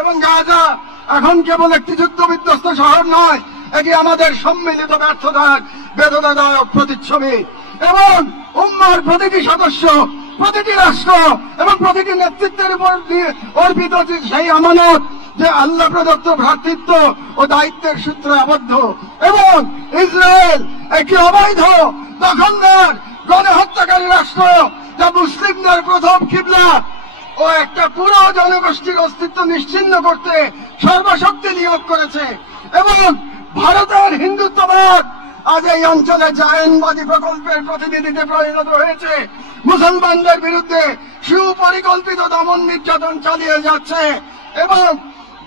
এবং গাজা এখন কেবল একটি যুদ্ধবিধ্বস্ত শহর নয়, এটি আমাদের সম্মিলিত ব্যর্থতার বেদনাদায়ক প্রতিচ্ছবি। এবং উম্মার প্রতিটি সদস্য, প্রতিটি রাষ্ট্র এবং প্রতিটি নেতৃত্বের উপর অর্পিত সেই আমানত যে আল্লাহ প্রদত্ত ভ্রাতৃত্ব ও দায়িত্বের সূত্রে আবদ্ধ। এবং ইসরায়েল একটি অবৈধ দখলদার গণহত্যাকারী রাষ্ট্র, যা মুসলিমদের প্রথম কিবলা ও একটা পুরো জনগোষ্ঠীর অস্তিত্ব নিশ্চিহ্ন করতে সর্বশক্তি নিয়োগ করেছে। এবং ভারতের হিন্দুত্ববাদ আজ এই অঞ্চলে জায়নবাদী প্রকল্পের প্রতিনিধিতে পরিণত হয়েছে, মুসলমানদের বিরুদ্ধে সুপরিকল্পিত দমন নির্যাতন চালিয়ে যাচ্ছে। এবং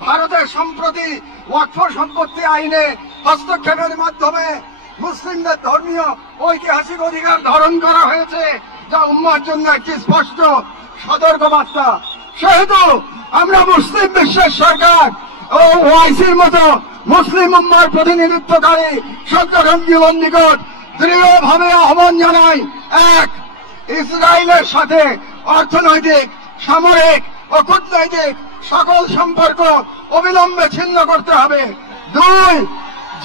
ভারতের সম্প্রতি ওয়াকফ সম্পত্তি আইনে হস্তক্ষেপের মাধ্যমে মুসলিমদের ধর্মীয় ঐতিহাসিক অধিকার ধারণ করা হয়েছে, যা উম্মার জন্য একটি স্পষ্ট সতর্কবার্তা। সেহেতু আমরা মুসলিম বিশ্বের সরকার ও ওআইসির মতো মুসলিম উম্মার প্রতিনিধিত্বকারী সংগঠনগুলোর নিকট দৃঢ়ভাবে আহ্বান জানাই, এক, ইসরায়েলের সাথে অর্থনৈতিক, সামরিক ও কূটনৈতিক সকল সম্পর্ক অবিলম্বে ছিন্ন করতে হবে। দুই,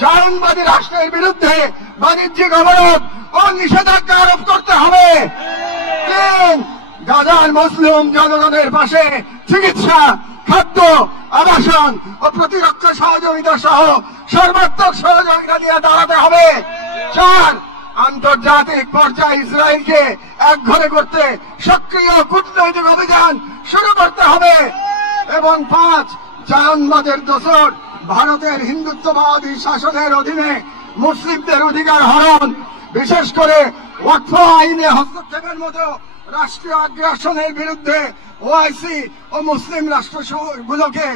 জায়নবাদী রাষ্ট্রের বিরুদ্ধে বাণিজ্যিক অবরোধ ও নিষেধাজ্ঞা আরোপ করতে হবে। তিন, গাজার মুসলিম জনগণের পাশে চিকিৎসা, খাদ্য, আবাসন ও প্রতিরক্ষা সহযোগিতা সহ সর্বাত্মক সহযোগিতা দিয়ে দাঁড়াতে হবে। চার, আন্তর্জাতিক পর্যায়ে ইসরায়েলকে একঘরে করতে সক্রিয় কূটনৈতিক অভিযান শুরু করতে হবে। এবং পাঁচ, জায়নবাদের দোসর ভারতের হিন্দুত্ববাদী শাসনের অধীনে মুসলিমদের অধিকার হরণ, বিশেষ করে ওয়াকফ আইনে হস্তক্ষেপের মতো রাষ্ট্রীয় আগ্রাসনের বিরুদ্ধে ওআইসি ও মুসলিম রাষ্ট্রগুলোকে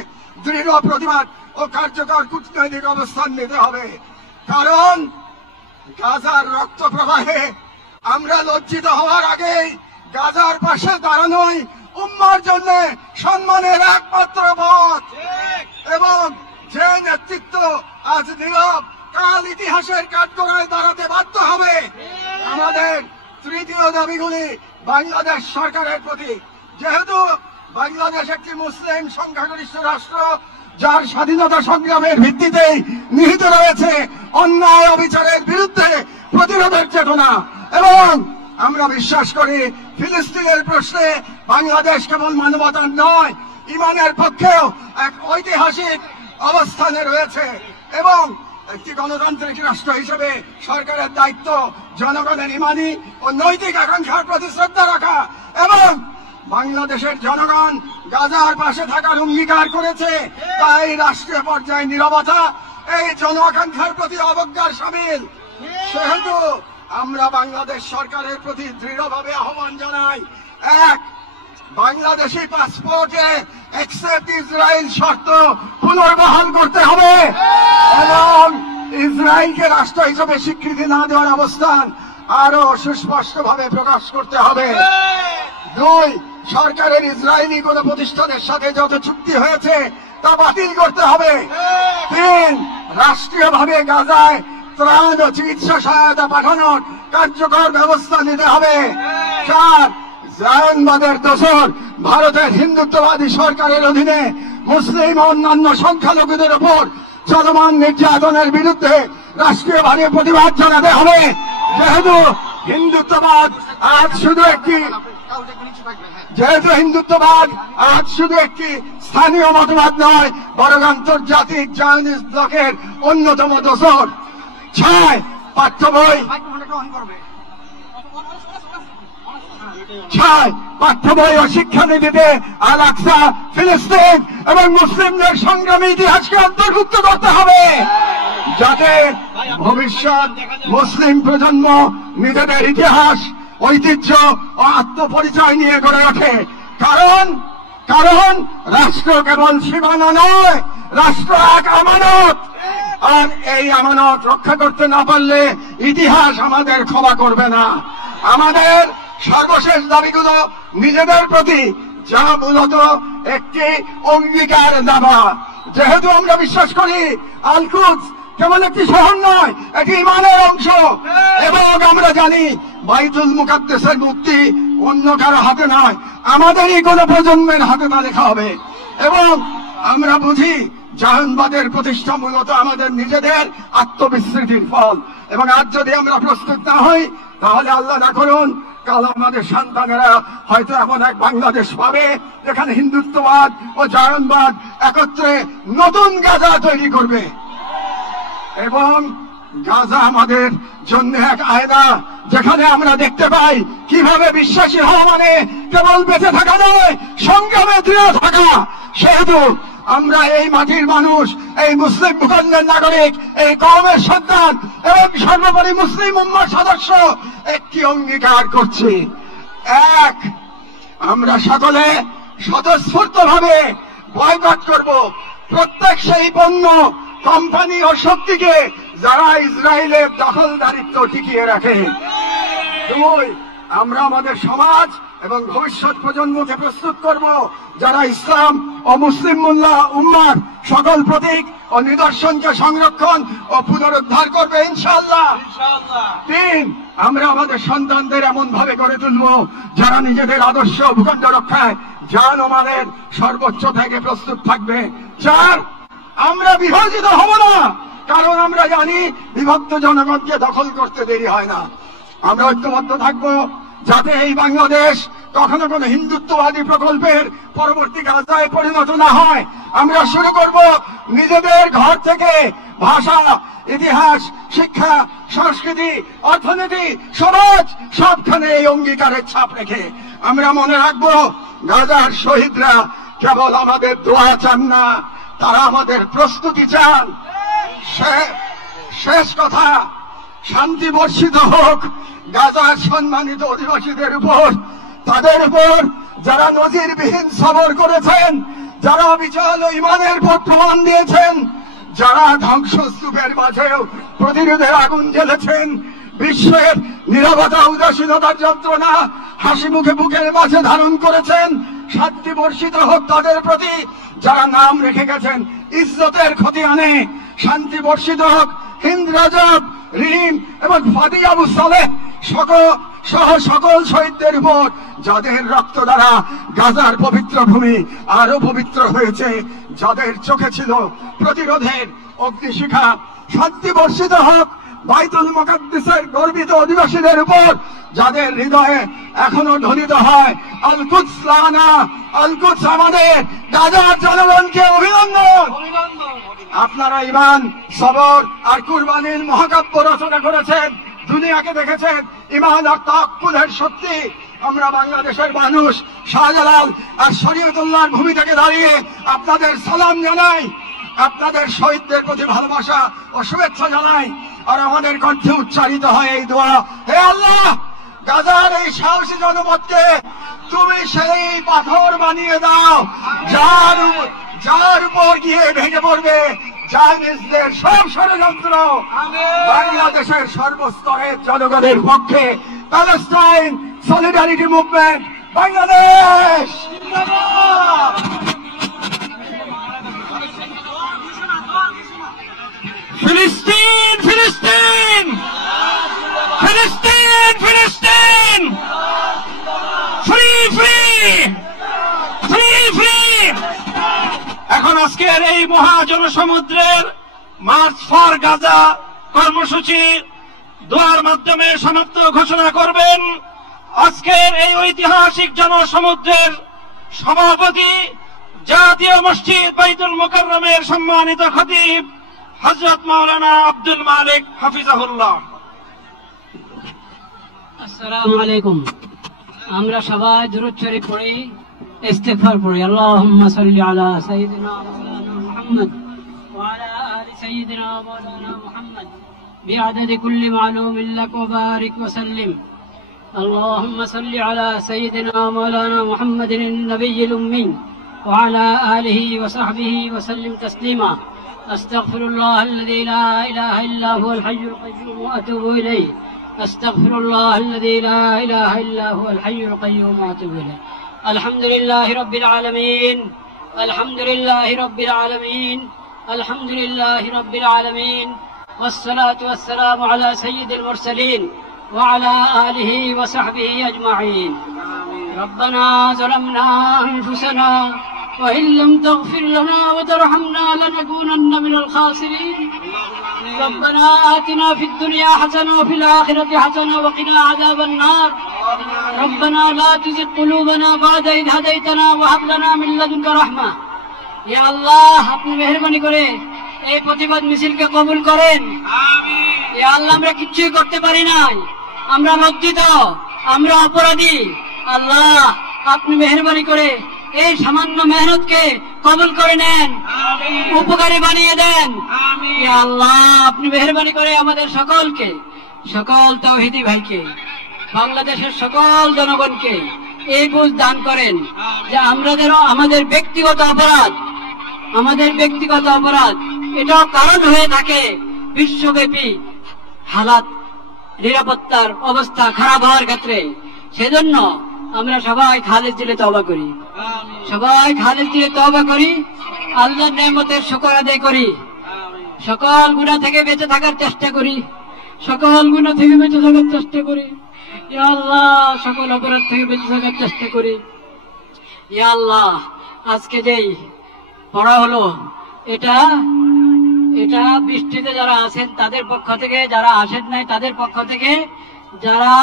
দৃঢ় প্রতিবাদ ও কার্যকর কূটনৈতিক অবস্থান নিতে হবে। কারণ গাজার রক্ত প্রবাহে আমরা লজ্জিত হওয়ার আগেই গাজার পাশে দাঁড়ানোই উম্মার জন্য সম্মানের একমাত্র পথ। এবং যে নেতৃত্ব আজ নীরব, কাল ইতিহাসের কাঠগড়ায় দাঁড়াতে বাধ্য হবে। আমাদের তৃতীয় দাবিগুলি বাংলাদেশ সরকারের প্রতি। যেহেতু বাংলাদেশ একটি মুসলিম সংখ্যাগরিষ্ঠ রাষ্ট্র, যার স্বাধীনতা সংগ্রামের ভিত্তিতেই নিহিত রয়েছে অন্যায় অবিচারের বিরুদ্ধে প্রতিরোধের চেতনা। এবং আমরা বিশ্বাস করি ফিলিস্তিনের প্রশ্নে বাংলাদেশ কেবল মানবতার নয়, ইমানের পক্ষেও এক ঐতিহাসিক অবস্থানে রয়েছে। এবং একটি গণতান্ত্রিক রাষ্ট্র হিসেবে সরকারের দায়িত্ব জনগণের ইমানি ও নৈতিক আকাঙ্ক্ষার প্রতি শ্রদ্ধা রাখা। এবং বাংলাদেশের জনগণ গাজার পাশে থাকার অঙ্গীকার করেছে, তাই রাষ্ট্রীয় পর্যায়ে নীরবতা এই জন আকাঙ্ক্ষার প্রতি অবজ্ঞার শামিল। সেহেতু আমরা বাংলাদেশ সরকারের প্রতি দৃঢ়ভাবে আহ্বান জানাই, এক, বাংলাদেশি পাসপোর্টে অ্যাকসেপ্ট ইসরায়েল শর্ত পুনর্বহাল করতে হবে এবং ইসরায়েলকে রাষ্ট্র হিসেবে স্বীকৃতি না দেওয়ার অবস্থান আরো সুস্পষ্টভাবে প্রকাশ করতে হবে। দুই, সরকারের ইসরায়েলি কোন প্রতিষ্ঠানের সাথে যত চুক্তি হয়েছে তা বাতিল করতে হবে। 3, রাষ্ট্রীয়ভাবে গাজায় ত্রাণ ও চিকিৎসা সহায়তা পাঠানোর কার্যকর ব্যবস্থা নিতে হবে। 4, জায়নবাদের দোসর ভারতের হিন্দুত্ববাদী সরকারের অধীনে মুসলিম ও অন্যান্য সংখ্যালঘুদের উপর চলমান নির্যাতনের বিরুদ্ধে রাষ্ট্রীয়ভাবে প্রতিবাদ জানাতে হবে। যেহেতু হিন্দুত্ববাদ আজ শুধু একটি স্থানীয় মতবাদ নয়, বরং আন্তর্জাতিক জায়নিস্ট ব্লকের অন্যতম দোসর। 6, পাঠ্য বই ও শিক্ষানীতিতে আল আকসা, ফিলিস্তিন এবং মুসলিমদের সংগ্রামী ইতিহাসকে অন্তর্ভুক্ত করতে হবে, যাতে ভবিষ্যৎ মুসলিম প্রজন্ম নিজেদের ইতিহাস, ঐতিহ্য ও আত্মপরিচয় নিয়ে গড়ে ওঠে। কারণ রাষ্ট্র কেবল সীমানা নয়, রাষ্ট্র এক আমানত, আর এই আমানত রক্ষা করতে না পারলে ইতিহাস আমাদের ক্ষমা করবে না। আমাদের সর্বশেষ দাবিগুলো নিজেদের প্রতি, যা মূলত একটি অঙ্গীকার দাবা। যেহেতু আমরা বিশ্বাস করি আল কুদস কেবল একটি শহর নয়, এটি ঈমানের অংশ, এবং আমরা জানি বাইতুল মুকাদ্দাসের মুক্তি অন্য কারো হাতে নয়, আমাদেরই কোন প্রজন্মের হাতে তা লেখা হবে। এবং আমরা বুঝি জায়নবাদের প্রতিষ্ঠা মূলত আমাদের নিজেদের আত্মবিস্মৃতির ফল, এবং আজ যদি আমরা প্রস্তুত না হই তাহলে আল্লাহ না করুন কাল আমাদের সন্তানেরা হয়তো এমন এক বাংলাদেশ পাবে যেখানে হিন্দুত্ববাদ ও জায়নবাদ একত্রে নতুন গাজা তৈরি করবে। এবং গাজা আমাদের জন্য এক আয়না, যেখানে আমরা দেখতে পাই কিভাবে বিশ্বাসী হওয়া মানে কেবল বেঁচে থাকা নয়, সংগ্রামে দৃঢ় থাকা। সেহেতু আমরা এই মাটির মানুষ, এই মুসলিম ভূখণ্ডের নাগরিক, এই কওমের সন্তান এবং সর্বোপরি মুসলিম উম্মার সদস্য একটি অঙ্গীকার করছি। 1, আমরা সকলে স্বতঃস্ফূর্তভাবে বয়কট করব প্রত্যেক সেই পণ্য, কোম্পানি ও শক্তিকে যারা ইসরায়েলের দখলদারিত্ব টিকিয়ে রাখে। 2, আমরা আমাদের সমাজ এবং ভবিষ্যৎ প্রজন্মকে প্রস্তুত করব যারা ইসলাম ও মুসলিম উম্মার সকল প্রতীক ও নিদর্শনকে সংরক্ষণ ও পুনরুদ্ধার করবে ইনশাআল্লাহ। 3, আমরা আমাদের সন্তানদের এমন ভাবে গড়ে তুলব যারা নিজেদের আদর্শ ভূখণ্ড রক্ষায় জান ও মালের সর্বোচ্চ থেকে প্রস্তুত থাকবে। 4, আমরা বিভাজিত হব না, কারণ আমরা জানি বিভক্ত জনগণকে দখল করতে দেরি হয় না। আমরা ঐক্যবদ্ধ থাকবো যাতে এই বাংলাদেশ কখনো কোনো হিন্দুত্ববাদী প্রকল্পের পরবর্তী গাজায় পরিণত না হয়। আমরা শুরু করব নিজেদের ঘর থেকে, ভাষা, ইতিহাস, শিক্ষা, সংস্কৃতি, অর্থনীতি, সমাজ সবখানে এই অঙ্গীকারের ছাপ রেখে আমরা মনে রাখবো গাজার শহীদরা কেবল আমাদের দোয়া চান না, তারা আমাদের প্রস্তুতি চান। শেষ কথা, শান্তি বর্ষিত হোক গাজার সম্মানিত অধিবাসীদের উপর, তাদের উপর যারা নজিরবিহীন সবর করেছেন, যারা বিচল ইমানের পথ প্রমাণ দিয়েছেন, যারা ধ্বংসস্তূপের মাঝেও প্রতিরোধের আগুন জ্বেলেছেন, বিশ্বের নীরবতা উদাসীনতার যন্ত্রণা হাসি মুখে বুকের মাঝে ধারণ করেছেন। শান্তি বর্ষিত হোক তাদের প্রতি যারা নাম রেখে গেছেন ইজ্জতের ক্ষতি আনে। শান্তি বর্ষিত হোক হিন্দ রাজব, রিম এবং ফাদি আবু সালেহ সহ সকল শহীদদের উপর যাদের রক্ত দ্বারা গাজার পবিত্র ভূমি আরো পবিত্র হয়েছে, যাদের চোখে ছিল প্রতিরোধের অগ্নিশিখা। শান্তি বর্ষিত হোক বাইতুল মুকাদ্দাসের গর্বিত অধিবাসীদের উপর যাদের হৃদয়ে এখনো ধ্বনিত হয় আল কুদস লানা, আল কুদস আমাদের। গাজার জনগণকে অভিনন্দন। আপনারা ঈমান, সবর আর কুরবানির মহাকাব্য রচনা করেছেন, দুনিয়াকে দেখেছেন ঈমান আর তাওয়াক্কুলের শক্তি। আমরা বাংলাদেশের মানুষ শাহজালাল আর শরীয়তুল্লাহর ভূমি থেকে দাঁড়িয়ে আপনাদের সালাম জানাই, আপনাদের শহীদদের প্রতি ভালোবাসা ও শুভেচ্ছা জানাই। আর আমাদের কণ্ঠে উচ্চারিত হয় এই দোয়া, হে আল্লাহ, গাজার এই সাহসী জনপদকে তুমি সেই পাথর বানিয়ে দাও যার উপর গিয়ে ভেঙে পড়বে জায়নিস্টদের সব ষড়যন্ত্র। বাংলাদেশের সর্বস্তরের জনগণের পক্ষে প্যালেস্টাইন সলিডারিটি মুভমেন্ট বাংলাদেশ। ফিলিস্তিন ফিলিস্তিন ফিলিস্তিন ফিলিস্তিন ফ্রি ফ্রি ফ্রি ফ্রি। এখন আজকের এই মহাজনসমুদ্রের মার্চ ফর গাজা কর্মসূচি দোয়ার মাধ্যমে সমাপ্ত ঘোষণা করবেন আজকের এই ঐতিহাসিক জনসমুদ্রের সভাপতি, জাতীয় মসজিদ বাইতুল মুকাররমের সম্মানিত খতিব হযরত মাওলানা আব্দুল মালিক হাফিজাহুল্লাহ। আসসালামু আলাইকুম। আমরা সবাই দুরূদ শরীফ পড়ি, ইস্তিগফার পড়ি। আল্লাহুম্মা সাল্লি আলা সাইয়্যিদিনা মাওলানা মুহাম্মদ ওয়া আলা আলি সাইয়্যিদিনা মাওলানা মুহাম্মদ বিআদাদি কুল্লি মালুমিন লাক ওয়া বারিক ওয়া সাল্লিম। اللهم صل على سيدنا مولانا محمد النبي الأمي وعلى آله وصحبه وسلم تسليما. أستغفر الله الذي لا إله إلا هو الحي القيوم وأتوب إليه. أستغفر الله الذي لا إله إلا هو الحي القيوم وأتوب إليه. الحمد لله رب العالمين. الحمد لله رب العالمين. الحمد لله رب العالمين. والصلاة والسلام على سيد المرسلين وعلى آله وصحبه أجمعين. ربنا ظلمنا أنفسنا وإن لم تغفر لنا وترحمنا لنكونن من الخاسرين. ربنا آتنا في الدنيا حسنة وفي الآخرة حسنة وقنا عذاب النار. ربنا لا تزغ قلوبنا بعد إذ هديتنا وهب لنا من لدنك رحمة. يا الله আপনি মেহেরবানি করে এই প্রতিবাদ মিছিলকে কবুল করেন। আমিন। ইয়া আল্লাহ আমরা কিছুই করতে পারি নাই, আমরা লজ্জিত, আমরা অপরাধী। আল্লাহ আপনি মেহেরবানি করে এই সামান্য মেহনতকে কবুল করে নেন, উপকারী বানিয়ে দেন। ইয়া আল্লাহ আপনি মেহেরবানি করে আমাদের সকলকে, সকল তাওহীদি ভাইকে, বাংলাদেশের সকল জনগণকে এই বুঝ দান করেন যে আমাদের ব্যক্তিগত অপরাধ এটাও কারণ হয়ে থাকে বিশ্বব্যাপী হালাত, নিরাপত্তার অবস্থা খারাপ হওয়ার ক্ষেত্রে। সেজন্য আমরা সবাই খালেদ দিলে তওবা করি, আল্লাহর নেয়ামতের শুকর আদায় করি, সকল গুনাহ থেকে বেঁচে থাকার চেষ্টা করি, ইয়া আল্লাহ সকল অপরাধ থেকে বেঁচে থাকার চেষ্টা করি। ইয়া আল্লাহ আজকে যেই পড়া হলো এটা বৃষ্টিতে যারা আছেন তাদের পক্ষ থেকে, যারা আসেন নাই তাদের পক্ষ থেকে, যারা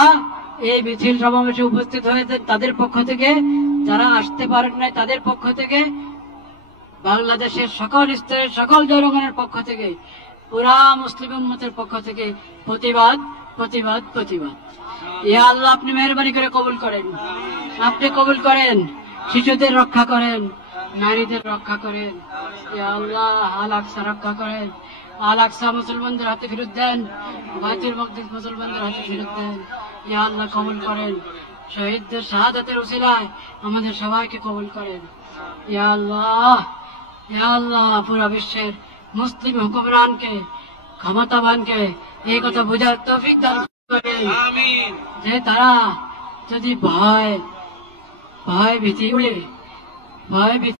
এই মিছিল সমাবেশে উপস্থিত হয়েছেন তাদের পক্ষ থেকে, যারা আসতে পারেন নাই তাদের পক্ষ থেকে, বাংলাদেশের সকল স্তরের সকল জনগণের পক্ষ থেকে, পুরা মুসলিম উম্মতের পক্ষ থেকে প্রতিবাদ প্রতিবাদ প্রতিবাদ। ইয়া আল্লাহ আপনি মেহেরবানি করে কবুল করেন, আপনি কবুল করেন, শিশুদের রক্ষা করেন, নারীদের রক্ষা করেন। ইয়া আল্লাহ আল আকসা রক্ষা করেন, আল আকসা মুসলমানদের হাতে ফেরত দেন, বাইতুল মাকদিস মুসলমানদের হাতে ফেরত দেন। ইয়া আল্লাহ কবুল করেন, শহীদদের শাহাদাতের উসিলায় আমাদের সবাইকে কবুল করেন। ইয়া আল্লাহ পুরা বিশ্বের মুসলিম হুকুমরানকে, ক্ষমতাবানকে এই কথা বোঝার তৌফিক দান করেন যে তারা যদি ভয় ভীতি